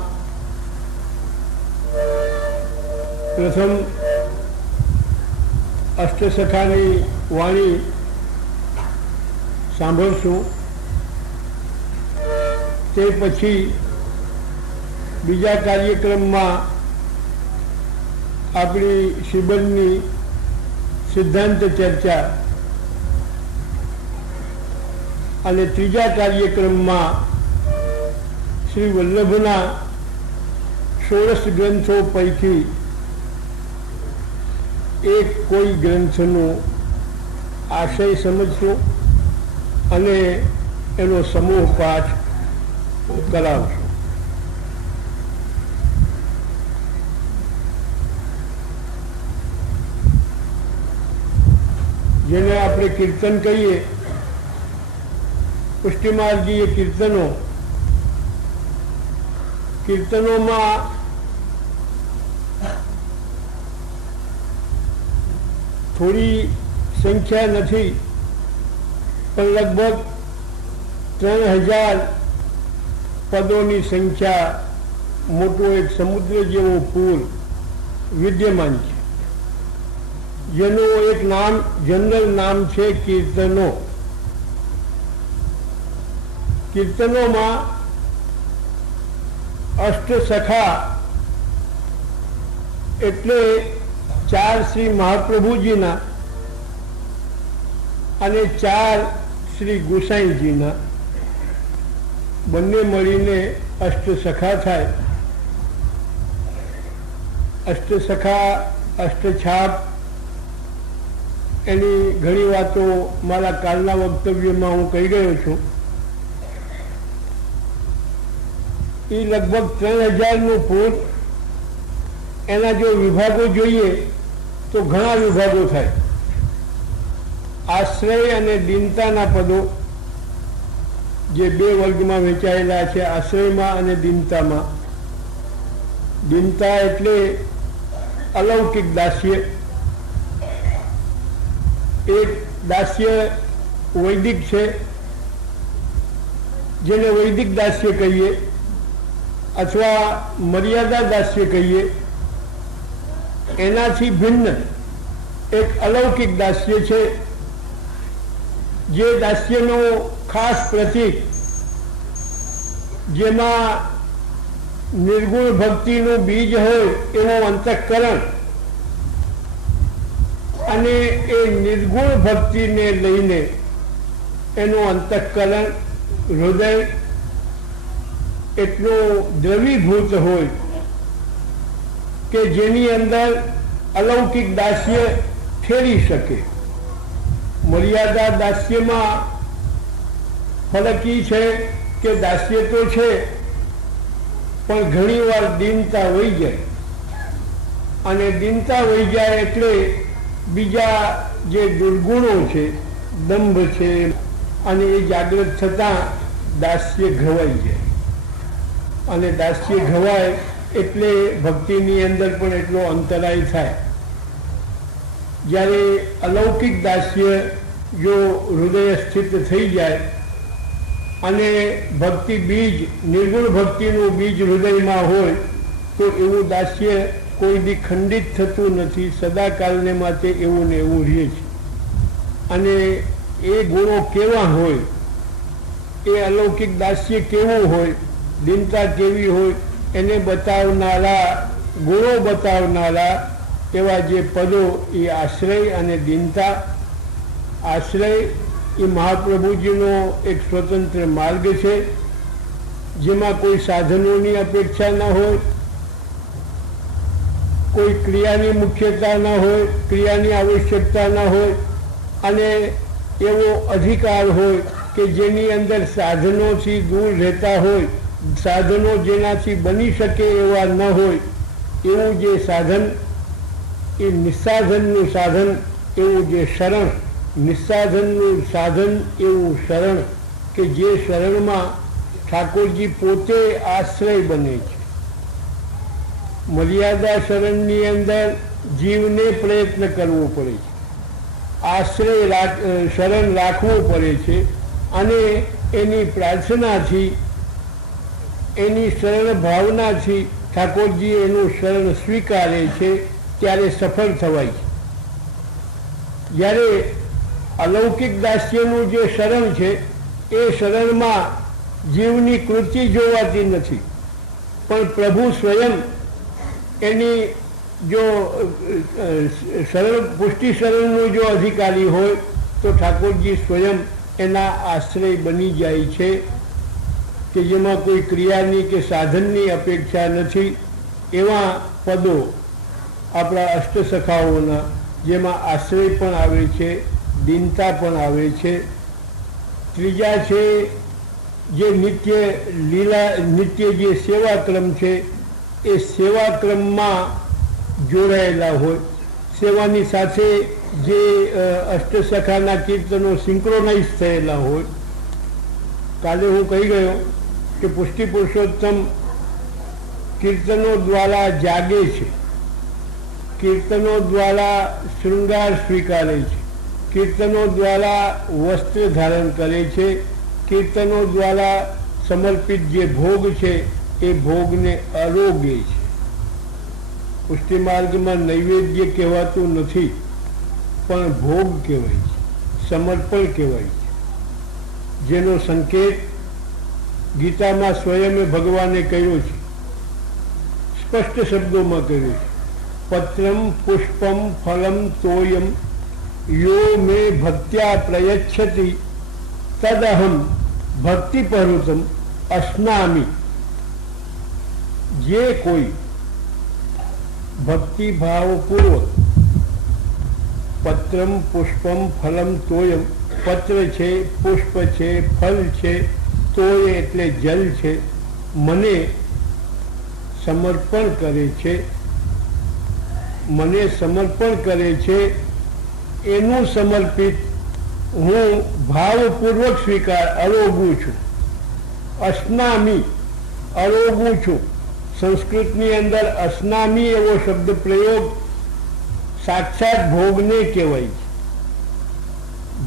પ્રથમ અષ્ટસખાની વાણી સાંભળશું, તે પછી બીજા કાર્યક્રમમાં આપણી શિબિરની સિદ્ધાંત ચર્ચા અને ત્રીજા કાર્યક્રમમાં શ્રી વલ્લભના 16 ગ્રંથો પૈકી એક કોઈ ગ્રંથનો આશય સમજશો અને એનો સમૂહ પાઠ કરાવશો. જેને આપણે કીર્તન કહીએ, પુષ્ટિમાર્ગીય કીર્તનોમાં થોડી સંખ્યા નથી, પણ લગભગ 3000 પદોની સંખ્યા, મોટો એક સમુદ્ર જેવો પૂર વિદ્યમાન છે, જેનું એક નામ, જનરલ નામ છે કીર્તનો. કીર્તનોમાં અષ્ટસખા એટલે 4 શ્રી મહાપ્રભુજીના અને 4 શ્રી ગુસાઈજીના બંને મળીને અષ્ટસખા થાય. અષ્ટસખા, અષ્ટછાપ એની ઘણી વાતો મારા કાલના વક્તવ્યમાં હું કહી ગયો છું. એ લગભગ 3000નું પૂર. એના જો વિભાગો જોઈએ તો ઘણા વિભાગો થાય. આશ્રય અને દીનતાના પદો જે 2 વર્ગમાં વહેંચાયેલા છે, આશ્રયમાં અને દીનતામાં. દીનતા એટલે અલૌકિક દાસ્ય. એક દાસ્ય વૈદિક છે, જેને વૈદિક દાસ્ય કહીએ અથવા મર્યાદા દાસ્ય કહીએ. એનાથી ભિન્ન એક અલૌકિક દાસ્ય છે, જે દાસ્યનો ખાસ પ્રતીક, જેમાં નિર્ગુણ ભક્તિનું બીજ હોય એવું અંતઃકરણ, અને એ નિર્ગુણ ભક્તિને લઈને એનું અંતઃકરણ, હૃદય એટલું દ્રવીભૂત હોય કે જેની અંદર અલૌકિક દાસ્ય ફેરી શકે. મર્યાદા દાસ્યમાં ફરક એ છે કે દાસ્ય તો છે, પણ ઘણીવાર દીનતા વહી જાય, અને દીનતા વહી જાય એટલે બીજા જે દુર્ગુણો છે, દંભ છે, અને એ જાગૃત થતાં દાસ્ય ઘવાઈ જાય. અને દાસ્ય ઘવાય એટલે ભક્તિની અંદર પણ એટલો અંતરાય થાય. જ્યારે અલૌકિક દાસ્ય જો હૃદય સ્થિત થઈ જાય અને ભક્તિ બીજ, નિર્ગુણ ભક્તિનું બીજ હૃદયમાં હોય, તો એવું દાસ્ય કોઈ દી ખંડિત થતું નથી, સદાકાલને માટે એવું ને એવું રહે છે. અને એ ગુણો કેવા હોય, એ અલૌકિક દાસ્ય કેવું હોય, દીનતા કેવી હોય, એને બતાવનારા, ગુણો બતાવનારા એવા જે પદો, એ આશ્રય અને દીનતા. આશ્રય એ મહાપ્રભુજીનો એક સ્વતંત્ર માર્ગ છે, જેમાં કોઈ સાધનોની અપેક્ષા ન હોય, કોઈ ક્રિયાની મુખ્યતા ન હોય, ક્રિયાની આવશ્યકતા ન હોય, અને એવો અધિકાર હોય કે જેની અંદર સાધનોથી દૂર રહેતા હોય, સાધનો જેનાથી બની શકે એવા ન હોય, એવું જે સાધન, એ નિસ્સાધનનું સાધન, એવું જે શરણ, નિસ્સાધનનું સાધન એવું શરણ, કે જે શરણમાં ઠાકોરજી પોતે આશ્રય બને છે. મર્યાદા શરણની અંદર જીવને પ્રયત્ન કરવો પડે છે, આશ્રય શરણ રાખવું પડે છે, અને એની પ્રાર્થનાથી એની શરણ ભાવનાથી ઠાકોરજી એનું શરણ સ્વીકારે છે ત્યારે સફળ થવાય છે. જ્યારે અલૌકિક દાસ્યનું જે શરણ છે એ શરણમાં જીવની કૃતિ જોવાતી નથી, પણ પ્રભુ સ્વયં એની જો શરણ પુષ્ટિ શરણનું જો અધિકારી હોય તો ઠાકોરજી સ્વયં એના આશ્રય બની જાય છે કે જેમાં કોઈ ક્રિયાની કે સાધનની અપેક્ષા નથી. એવા પદો આપણા અષ્ટસખાઓના જેમાં આશ્રય પણ આવે છે, દીનતા પણ આવે છે. ત્રીજા છે જે નિત્ય લીલા નિત્ય જે સેવાક્રમ છે એ સેવાક્રમમાં જોડાયેલા હોય, સેવાની સાથે જે અષ્ટસખાના કીર્તનો સિંક્રોનાઇઝ થયેલા હોય. કાલે હું કહી ગયો કે પુષ્ટિ પુરુષોત્તમ કીર્તનો દ્વારા જાગે છે, કીર્તનો દ્વારા શૃંગાર સ્વીકારે છે, કીર્તનો દ્વારા વસ્ત્ર ધારણ કરે છે, કીર્તનો દ્વારા સમર્પિત જે ભોગ છે એ ભોગને આરોગે છે. પુષ્ટિ માર્ગમાં નૈવેદ્ય કહેવાતું નથી, પણ ભોગ કહેવાય છે, સમર્પણ કહેવાય છે, જેનો સંકેત ગીતામાં સ્વયં ભગવાને કર્યો છે, સ્પષ્ટ શબ્દોમાં કર્યો છે. પત્રમ પુષ્પમ ફલમ તોયમ યો મે ભક્ત્યા પ્રયચ્છતિ તદહમ ભક્તિપરુતમ અશ્નામિ. જે કોઈ ભક્તિભાવપૂર્વક પત્રમ પુષ્પમ ફલમ તોયમ, પત્ર છે, પુષ્પ છે, ફલ છે, તોય એટલે જલ છે, મને સમર્પણ કરે છે, મને સમર્પણ કરે છે, એનું સમર્પિત હું ભાવપૂર્વક સ્વીકાર અરોગું છું. અશ્નામી, અરોગું છું. સંસ્કૃતની અંદર અશ્નામી એવો શબ્દ પ્રયોગ સાક્ષાત ભોગને કહેવાય છે.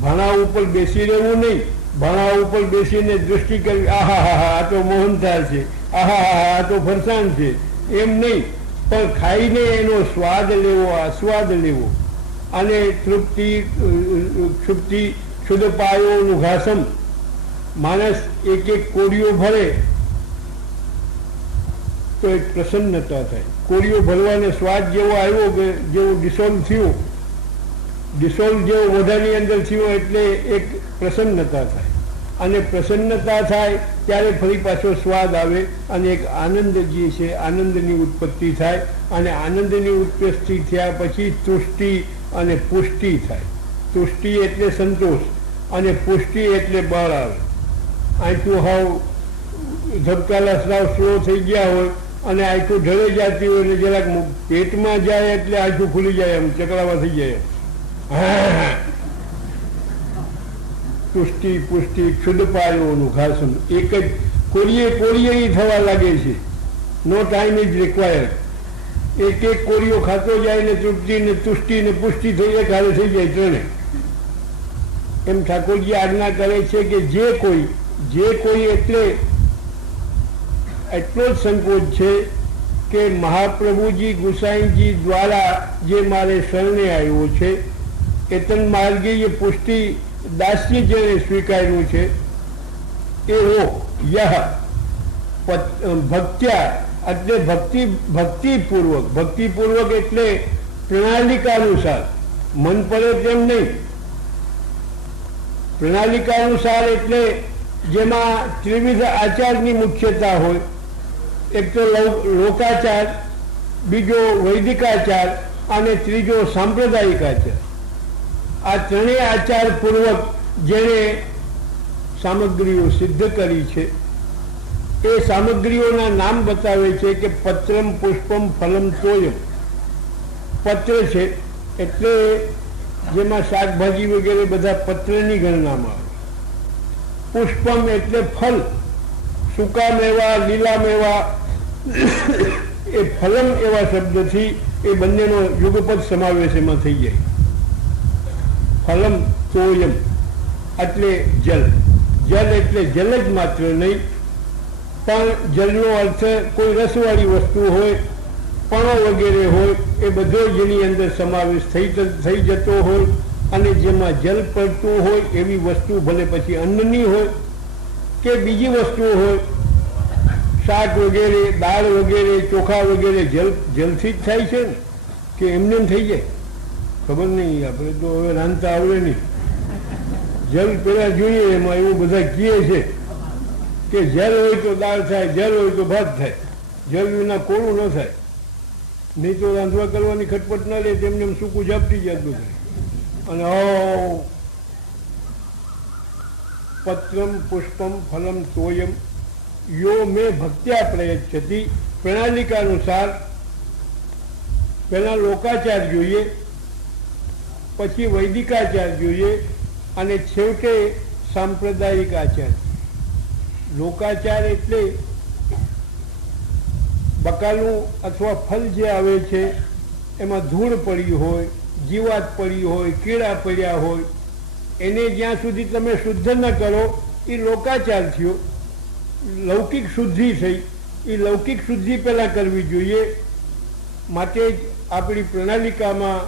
ભાણા ઉપર બેસી રહેવું નહીં, ભાણા ઉપર બેસીને દૃષ્ટિ કરી આહા હા હા આ તો મોહનથાળ છે, આહા હા હા આ તો ફરસાણ છે, એમ નહીં, પણ ખાઈને એનો સ્વાદ લેવો, આસ્વાદ લેવો. અને તૃપ્તિ ક્ષુપ્તિ ક્ષુદપાયોનું ઘાસમ. માણસ એક એક કોળીઓ ભરે તો એક પ્રસન્નતા થાય. કોળીઓ ભરવાનો સ્વાદ જેવો આવ્યો કે જેવો ડિસોલ્વ થયું, ડિસોલ્વ જેવો મોઢાની અંદર થયો એટલે એક પ્રસન્નતા થાય. અને પ્રસન્નતા થાય ત્યારે ફરી પાછો સ્વાદ આવે અને એક આનંદ જે છે આનંદની ઉત્પત્તિ થાય. અને આનંદની ઉત્પત્તિ થયા પછી તુષ્ટિ અને પુષ્ટિ થાય. તુષ્ટિ એટલે સંતોષ અને પુષ્ટિ એટલે બળ આવે. આંખું હાવ ધબકારા સ્રાવ સ્લો થઈ ગયા હોય અને આંખું ઢળે જતી હોય એટલે જરાક પેટમાં જાય એટલે આંખું ખુલી જાય, એમ ચકડાવા થઈ જાય. પુષ્ટિ પુષ્ટિ ક્ષુદપાયોનું ઘાસમ. એક જ કોળીએ થવા લાગે છે. નો ટાઈમ ઇઝ રિક્વાયર્ડ. એક એક કોળીઓ ખાતો જાય ને તૃપ્તિ ને તુષ્ટિ ને પુષ્ટિ થઈ એક હારે થઈ જાય ત્રણે. એમ ઠાકોરજી આજ્ઞા કરે છે કે જે કોઈ એટલે એટલો જ સંકોચ છે કે મહાપ્રભુજી ગુસાઈજી દ્વારા જે મારે શરણે આવ્યો છે એ તન માર્ગીય પુષ્ટિ દાસ્ય જેને સ્વીકાર્યું છે એવો યહ ભક્ત્યા એટલે ભક્તિપૂર્વક એટલે પ્રણાલિકાનુસાર, મન પડે તેમ નહીં. પ્રણાલિકાનુસાર એટલે જેમાં ત્રિવિધ આચારની મુખ્યતા હોય. એક તો લોકાચાર, બીજો વૈદિકાચાર અને ત્રીજો સાંપ્રદાયિક આચાર. આ ત્રણેય આચાર પૂર્વક જેણે સામગ્રીઓ સિદ્ધ કરી છે એ સામગ્રીઓના નામ બતાવે છે કે પત્રમ પુષ્પમ ફલમ તોયમ. પત્ર છે એટલે જેમાં શાકભાજી વગેરે બધા પત્રની ગણનામાં આવે. પુષ્પમ એટલે ફલ, સૂકા મેવા, લીલા મેવા, એ ફલમ એવા શબ્દથી એ બંનેનો યુગપદ સમાવેશ એમાં થઈ જાય. ફલમ તોયમ એટલે જલ. જલ એટલે જલ જ માત્ર નહીં, પણ જલનો અર્થ કોઈ રસવાળી વસ્તુ હોય, પણો વગેરે હોય, એ બધો જેની અંદર સમાવેશ થઈ જતો હોય અને જેમાં જલ પડતું હોય એવી વસ્તુ, ભલે પછી અન્નની હોય કે બીજી વસ્તુ હોય, શાક વગેરે, દાળ વગેરે, ચોખા વગેરે જલથી જ થાય છે ને, કે એમને એમ થઈ જાય? ખબર નહીં, આપણે તો હવે રાંધતા આવડે નહીં. જલ પેલા જોઈએ, એમાં એવું બધા કહે છે કે જલ હોય તો દાળ થાય, જલ હોય તો ભાત થાય, જલ વિના કોળું ન થાય. નહીં તો રાંધવા કરવાની ખટપટ ન રહે, તેમને એમ સૂકું ઝાપટી જતું થાય. અને પત્રમ પુષ્પમ ફલમ તોયમ યો મેં ભક્ત્યા પ્રયચ્છતિ. પ્રણાલિકાનુસાર પહેલાં લોકાચાર જોઈએ, પછી વૈદિકાચાર જોઈએ અને છેવટે સાંપ્રદાયિક આચાર. લોકાચાર એટલે બકાલું અથવા ફલ જે આવે છે એમાં ધૂળ પડી હોય, જીવાત પડી હોય, કીડા પડ્યા હોય, એને જ્યાં સુધી તમે શુદ્ધ ન કરો એ લોકાચાર થયો. લૌકિક શુદ્ધિ થઈ, એ લૌકિક શુદ્ધિ પહેલાં કરવી જોઈએ. માટે જ આપણી પ્રણાલિકામાં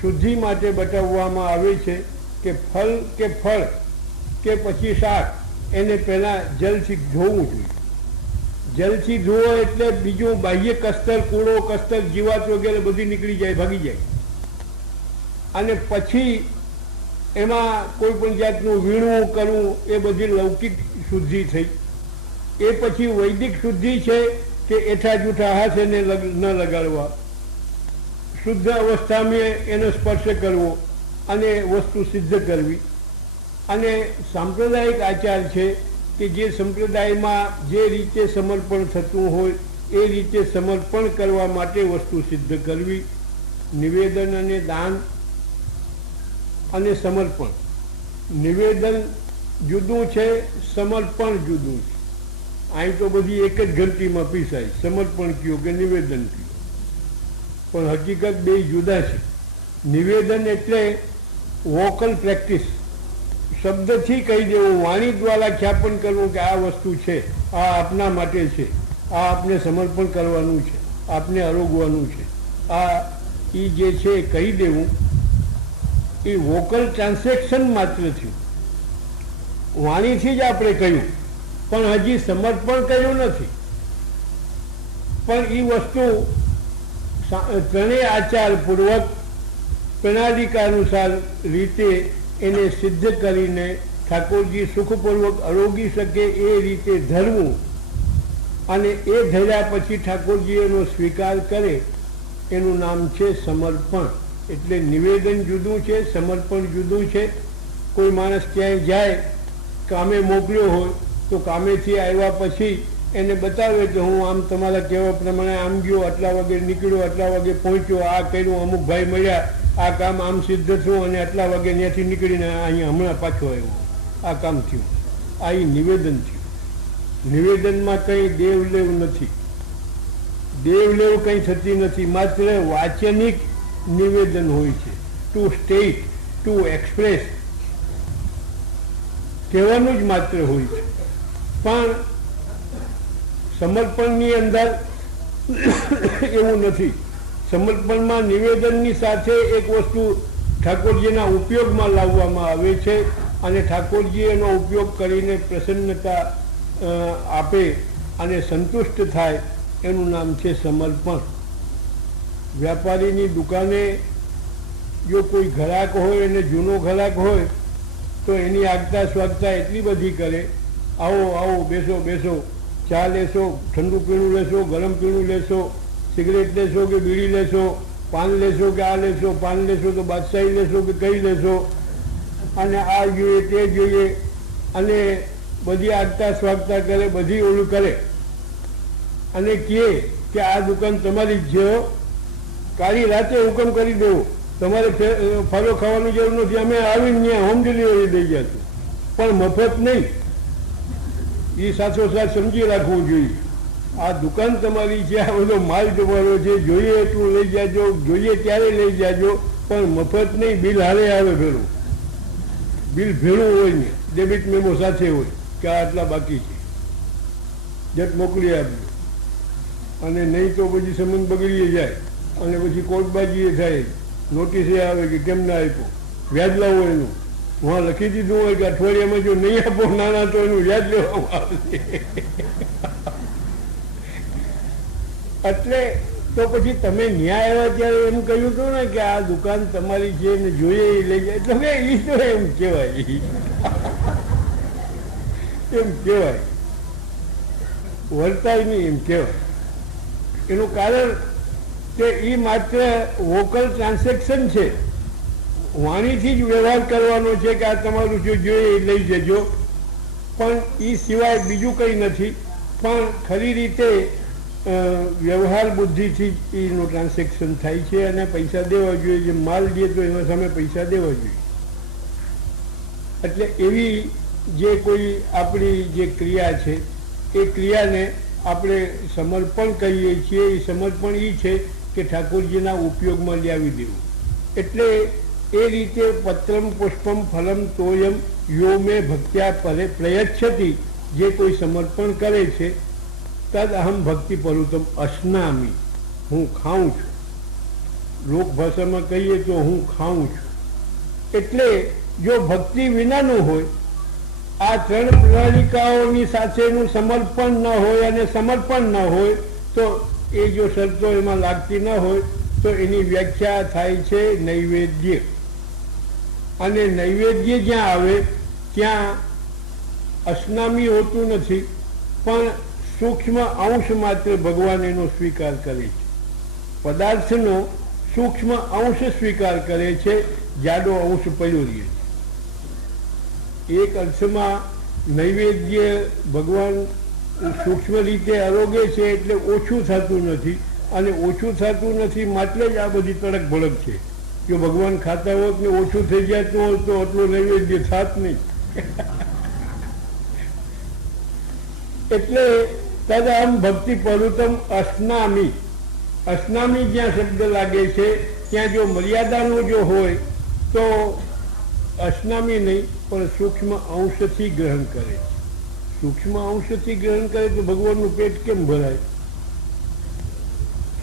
શુદ્ધિ માટે બતાવવામાં આવે છે કે ફળ કે પછી શાક એને પહેલાં જલથી ધોવું જોઈએ. જલથી ધોવો એટલે બીજું બાહ્ય કસ્તર, કૂડો કસ્તર, જીવાત વગેરે બધી નીકળી જાય, ભાગી જાય. અને પછી એમાં કોઈ પણ જાતનું વીણવું કરવું એ બધી લૌકિક શુદ્ધિ થઈ. એ પછી વૈદિક શુદ્ધિ છે કે એઠા જૂઠા હાથ એને ન લગાડવા, શુદ્ધ અવસ્થામાં એનો સ્પર્શ કરવો અને વસ્તુ સિદ્ધ કરવી. અને સાંપ્રદાયિક આચાર છે કે જે સંપ્રદાયમાં જે રીતે સમર્પણ થતું હોય એ રીતે સમર્પણ કરવા માટે વસ્તુ સિદ્ધ કરવી. નિવેદન અને દાન અને સમર્પણ. નિવેદન જુદું છે, સમર્પણ જુદું છે. અહીં તો બધી એક જ ઘંટીમાં પીસાય, સમર્પણ કયો કે નિવેદન કયો, પણ હકીકત બે જુદા છે. નિવેદન એટલે વોકલ પ્રેક્ટિસ, શબ્દથી કહી દેવું, વાણી દ્વારા ખ્યાપન કરવું કે આ વસ્તુ છે, આ આપના માટે છે, આ આપને સમર્પણ કરવાનું છે, આપને આરોગવાનું છે, આ એ જે છે કહી દેવું, એ વોકલ ટ્રાન્ઝેક્શન માત્ર થયું. વાણીથી જ આપણે કહ્યું, પણ હજી સમર્પણ કર્યું નથી. પણ એ વસ્તુ ત્રણેય આચારપૂર્વક પ્રણાલિકાનુસાર રીતે એને સિદ્ધ કરીને ઠાકોરજી સુખપૂર્વક આરોગી શકે એ રીતે ધરવું. અને એ ધર્યા પછી ઠાકોરજી એનો સ્વીકાર કરે, એનું નામ છે સમર્પણ. એટલે નિવેદન જુદું છે, સમર્પણ જુદું છે. કોઈ માણસ ક્યાંય જાય, કામે મોકલ્યો હોય તો કામેથી આવ્યા પછી એને બતાવે કે હું આમ તમારા કહેવા પ્રમાણે આમ ગયો, આટલા વાગે નીકળ્યો, આટલા વાગે પહોંચ્યો, આ કર્યું, અમુક ભાઈ મળ્યા, આ કામ આમ સિદ્ધ થયું અને આટલા વાગે ત્યાંથી નીકળીને અહીંયા હમણાં પાછો આવ્યો, આ કામ થયું. આ એ નિવેદન થયું. નિવેદનમાં કંઈ દેવલેવ નથી, દેવલેવ કંઈ થતી નથી, માત્ર વાચનિક નિવેદન હોય છે. ટુ સ્ટેટ, ટુ એક્સપ્રેસ, કહેવાનું જ માત્ર હોય છે. પણ સમર્પણની અંદર એવું નથી. સમર્પણમાં નિવેદનની સાથે એક વસ્તુ ઠાકોરજીના ઉપયોગમાં લાવવામાં આવે છે અને ઠાકોરજી એનો ઉપયોગ કરીને પ્રસન્નતા આપે અને સંતુષ્ટ થાય, એનું નામ છે સમર્પણ. વ્યાપારીની દુકાને જો કોઈ ગ્રાહક હોય અને જૂનો ગ્રાહક હોય તો એની આગતા સ્વાગતા એટલી બધી કરે, આવો આવો, બેસો બેસો, ચા લેશો, ઠંડુ પીણું લેશો, ગરમ પીણું લેશો, સિગરેટ લેશો કે બીડી લેશો, પાન લેશો કે આ લેશો, પાન લેશો તો બાદશાહી લેશો કે કઈ લેશો, અને આ જોઈએ તે જોઈએ, અને બધી આગતા સ્વાગતા કરે, બધી ઓલું કરે અને કહે કે આ દુકાન તમારી જ છે, કાળી રાતે હુકમ કરી દેવો, તમારે ફાળો ખાવાની જરૂર નથી, અમે આવીને ત્યાં હોમ ડિલિવરી દઈ ગયા છું, પણ મફત નહીં. એ સાથોસાથ સમજી રાખવું જોઈએ, આ દુકાન તમારી છે, આ બધો માલ તમારો છે, જોઈએ એટલું લઈ જાજો, જોઈએ ત્યારે લઈ જાજો, પણ મફત નહીં. બિલ હારે આવે ભેળું, બિલ ભેળું હોય ને, ડેબિટ મેમો સાથે હોય કે આટલા બાકી છે. જટ મોકલી આપજો, અને નહીં તો પછી સંબંધ બગડી જાય અને પછી કોર્ટબાજીએ થાય, નોટિસે આવે કે કેમ ના આપ્યો, વ્યાજ લાવો એનું. હું લખી દીધું હોય કે અઠવાડિયામાં જો નહીં આપો નાના તો એનું વ્યાજ લેવામાં આવશે. એટલે તો પછી તમે ન્યાય આવ્યા ત્યારે એમ કહ્યું હતું ને કે આ દુકાન તમારી છે ને જોઈએ એ લઈ જાય, એટલે એ તો એમ કહેવાય, એમ કહેવાય, વર્તાય નહીં એમ કહેવાય. એનું કારણ કે એ માત્ર વોકલ ટ્રાન્ઝેક્શન છે, વાણીથી જ વ્યવહાર કરવાનો છે કે આ તમારું જો જોઈએ એ લઈ જજો, પણ એ સિવાય બીજું કંઈ નથી. પણ ખરી રીતે વ્યવહાર બુદ્ધિથી જ એનું ટ્રાન્ઝેક્શન થાય છે અને પૈસા દેવા જોઈએ. જે માલ દે તો એના સામે પૈસા દેવા જોઈએ. એટલે એવી જે કોઈ આપણી જે ક્રિયા છે એ ક્રિયાને આપણે સમર્પણ કહીએ છીએ. એ સમર્પણ એ છે કે ઠાકોરજીના ઉપયોગમાં લાવી દેવું. એટલે એ રીતે પત્રમ પુષ્પમ ફલમ તોયમ યો મેં ભક્ત્યા પ્રયચ્છતિ, જે કોઈ સમર્પણ કરે છે, તદ અહમ ભક્તિ પરુતમ અશ્નામી, હું ખાઉં છું. લોક ભાષામાં કહીએ તો હું ખાઉં છું. એટલે જો ભક્તિ વિનાનું હોય, આ ત્રણ પ્રણાલિકાઓની સાથેનું સમર્પણ ન હોય અને સમર્પણ ન હોય, તો એ જો શરતો એમાં લાગતી ન હોય તો એની વ્યાખ્યા થાય છે નૈવેદ્ય. અને નૈવેદ્ય જ્યાં આવે ત્યાં અશ્નામી હોતું નથી, પણ સૂક્ષ્મ અંશ માત્ર ભગવાન એનો સ્વીકાર કરે છે. પદાર્થનો સૂક્ષ્મ અંશ સ્વીકાર કરે છે, જાડો અંશ પડ્યો રહે છે. એક અર્થમાં નૈવેદ્ય ભગવાન સૂક્ષ્મ રીતે આરોગે છે એટલે ઓછું થતું નથી, અને ઓછું થતું નથી એટલે જ આ બધી તડક ભડક છે. જો ભગવાન ખાતા હોત ને ઓછું થઈ જતું હોત તો આટલું નૈવેદ્ય થાત નહીં. એટલે તદહમ ભક્તિ પરુતમ અશ્નામી. અશ્નામી જ્યાં શબ્દ લાગે છે ત્યાં જો મર્યાદાનો જો હોય તો અશ્નામી નહીં, પણ સૂક્ષ્મ અંશથી ગ્રહણ કરે છે. સૂક્ષ્મ અંશથી ગ્રહણ કરે તો ભગવાનનું પેટ કેમ ભરાય?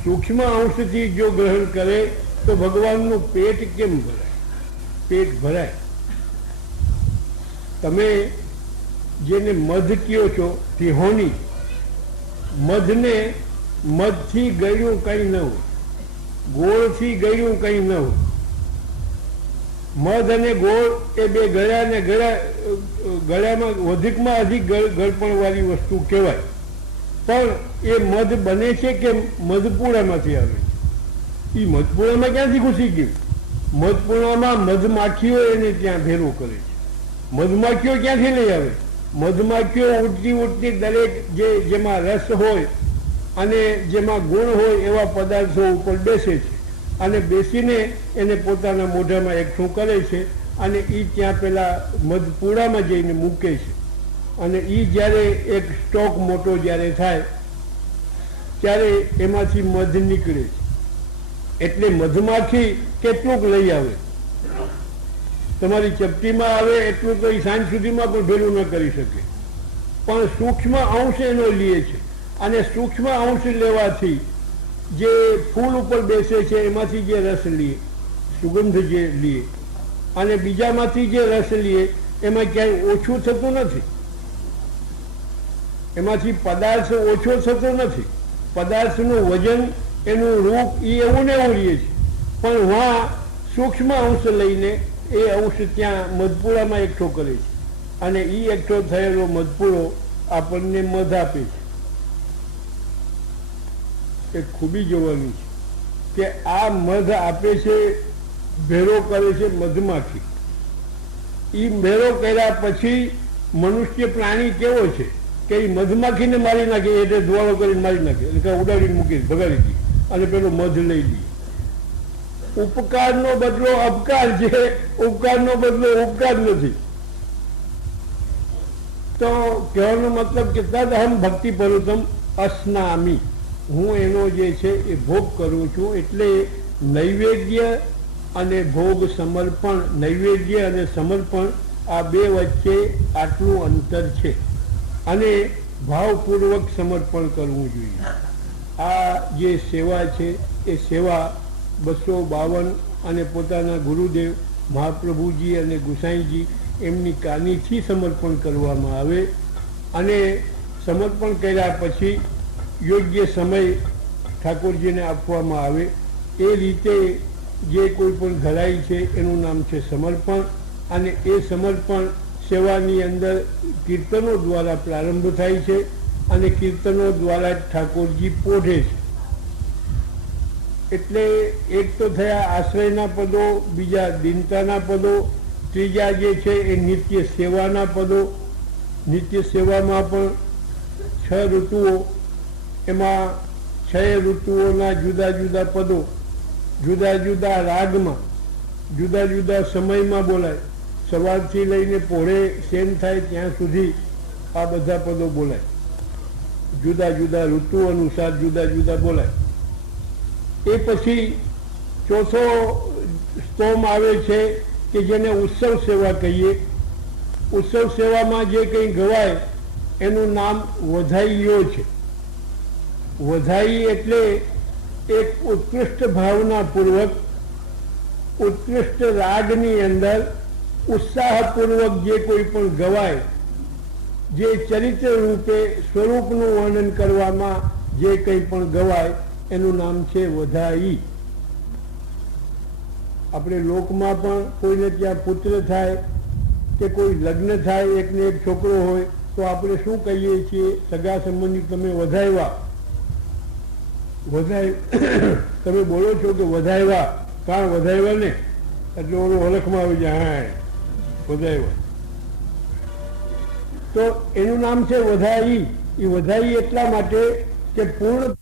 સૂક્ષ્મ અંશથી જો ગ્રહણ કરે તો ભગવાનનું પેટ કેમ ભરાય? પેટ ભરાય. તમે જેને મધ કહો છો તિહોની, મધને મધથી ગળ્યું કંઈ ન હોય, ગોળથી ગળ્યું કંઈ ન હોય. મધ અને ગોળ એ બે ગળ્યા ને ગળ્યામાં અધિકમાં અધિક ગળપણવાળી વસ્તુ કહેવાય. પણ એ મધ બને છે કે મધપૂણામાંથી આવે છે. એ મધપૂણામાં ક્યાંથી ઘૂસી ગયું? મધપૂણામાં મધમાખીઓ એને ત્યાં ભેરો કરે છે. મધમાખીઓ ક્યાંથી લઈ આવે? મધમાખીઓ ઉડતી દરેક જેમાં રસ હોય અને જેમાં ગુણ હોય એવા પદાર્થો ઉપર બેસે છે, અને બેસીને એને પોતાના મોઢામાં એકઠું કરે છે, અને એ ત્યાં પેલા મધપૂડામાં જઈને મૂકે છે. અને એ જ્યારે એક સ્ટોક મોટો જ્યારે થાય ત્યારે એમાંથી મધ નીકળે છે. એટલે મધમાખી કેટલુંક લઈ આવે, તમારી ચપટીમાં આવે એટલું તો એ સાંજ સુધીમાં પણ ભેલું ન કરી શકે. પણ સૂક્ષ્મ અંશ એનો લે છે, અને સૂક્ષ્મ અંશ લેવાથી જે ફૂલ ઉપર બેસે છે એમાંથી જે રસ લે, સુગંધ જે લે, અને બીજામાંથી જે રસ લે એમાં ક્યાંય ઓછું થતું નથી. એમાંથી પદાર્થ ઓછો થતો નથી. પદાર્થનું વજન, એનું રૂપ એ એવું ને એવું લે છે. પણ વहाँ સૂક્ષ્મ અંશ લઈને એ અંશ ત્યાં મધપૂળામાં એકઠો કરે છે, અને એ એકઠો થયેલો મધપૂળો આપણને મધ આપે છે. એ ખૂબી જોવાની છે કે આ મધ આપે છે, ભેરો કરે છે મધમાખી. એ ભેરો કર્યા પછી મનુષ્ય પ્રાણી કેવો છે કે એ મધમાખીને મારી નાખે, એટલે ધુવાળો કરીને મારી નાખે, એટલે ઉડાડીને મૂકી ભગાડી દે અને પેલો મધ લઈ લે. ઉપકારનો બદલો અપકાર છે, ઉપકારનો બદલો ઉપકાર નથી. તો કહેવાનો મતલબ કે તદહમ ભક્તિ પરુતમ અશ્નામી, હું એનો જે છે એ ભોગ કરું છું. એટલે નૈવેદ્ય અને ભોગ સમર્પણ, નૈવેદ્ય અને સમર્પણ આ બે વચ્ચે આટલું અંતર છે. અને ભાવપૂર્વક સમર્પણ કરવું જોઈએ. આ જે સેવા છે એ સેવા 252 અને પોતાના ગુરુદેવ મહાપ્રભુજી અને ગુસાઈજી એમની કાનીથી સમર્પણ કરવામાં આવે અને સમર્પણ કર્યા પછી યોગ્ય સમય ઠાકોરજીને આપવામાં આવે. એ રીતે જે કોઈ પણ ઘડાઈ છે એનું નામ છે સમર્પણ. અને એ સમર્પણ સેવાની અંદર કીર્તનો દ્વારા પ્રારંભ થાય છે અને કીર્તનો દ્વારા ઠાકોરજી પોઢે છે. એટલે એક તો થયા આશ્રયના પદો, બીજા દીનતાના પદો, ત્રીજા જે છે એ નિત્ય સેવાના પદો. નિત્ય સેવામાં પણ 6 ઋતુઓ, એમાં 6 ઋતુઓના જુદા જુદા પદો જુદા જુદા રાગમાં જુદા જુદા સમયમાં બોલાય. સવારથી લઈને પોળે શેન થાય ત્યાં સુધી આ બધા પદો બોલાય. જુદા જુદા ઋતુ અનુસાર જુદા જુદા બોલાય. એ પછી ચોથો સ્તોમ આવે છે કે જેને ઉત્સવ સેવા કહીએ. ઉત્સવ સેવામાં જે કંઈ ગવાય એનું નામ વધાઈઓ છે. વધાઈ એટલે એક ઉત્કૃષ્ટ ભાવનાપૂર્વક ઉત્કૃષ્ટ રાગની અંદર ઉત્સાહપૂર્વક જે કોઈ પણ ગવાય, જે ચરિત્ર રૂપે સ્વરૂપનું વર્ણન કરવામાં જે કંઈ પણ ગવાય એનું નામ છે વધાઈ. આપણે લોકમાં પણ કોઈને ત્યાં પુત્ર થાય કે કોઈ લગ્ન થાય, એકને એક છોકરો હોય તો આપણે શું કહીએ છીએ? સગા સંબંધી તમે વધાવ્યા. તમે બોલો છો કે વધાવ્યા, કાં વધાવ્યા ને એટલે ઓલું ઓળખમાં આવી જાય, હા વધાવ્યા. તો એનું નામ છે વધાઈ. એ વધાઈ એટલા માટે કે પૂર્ણ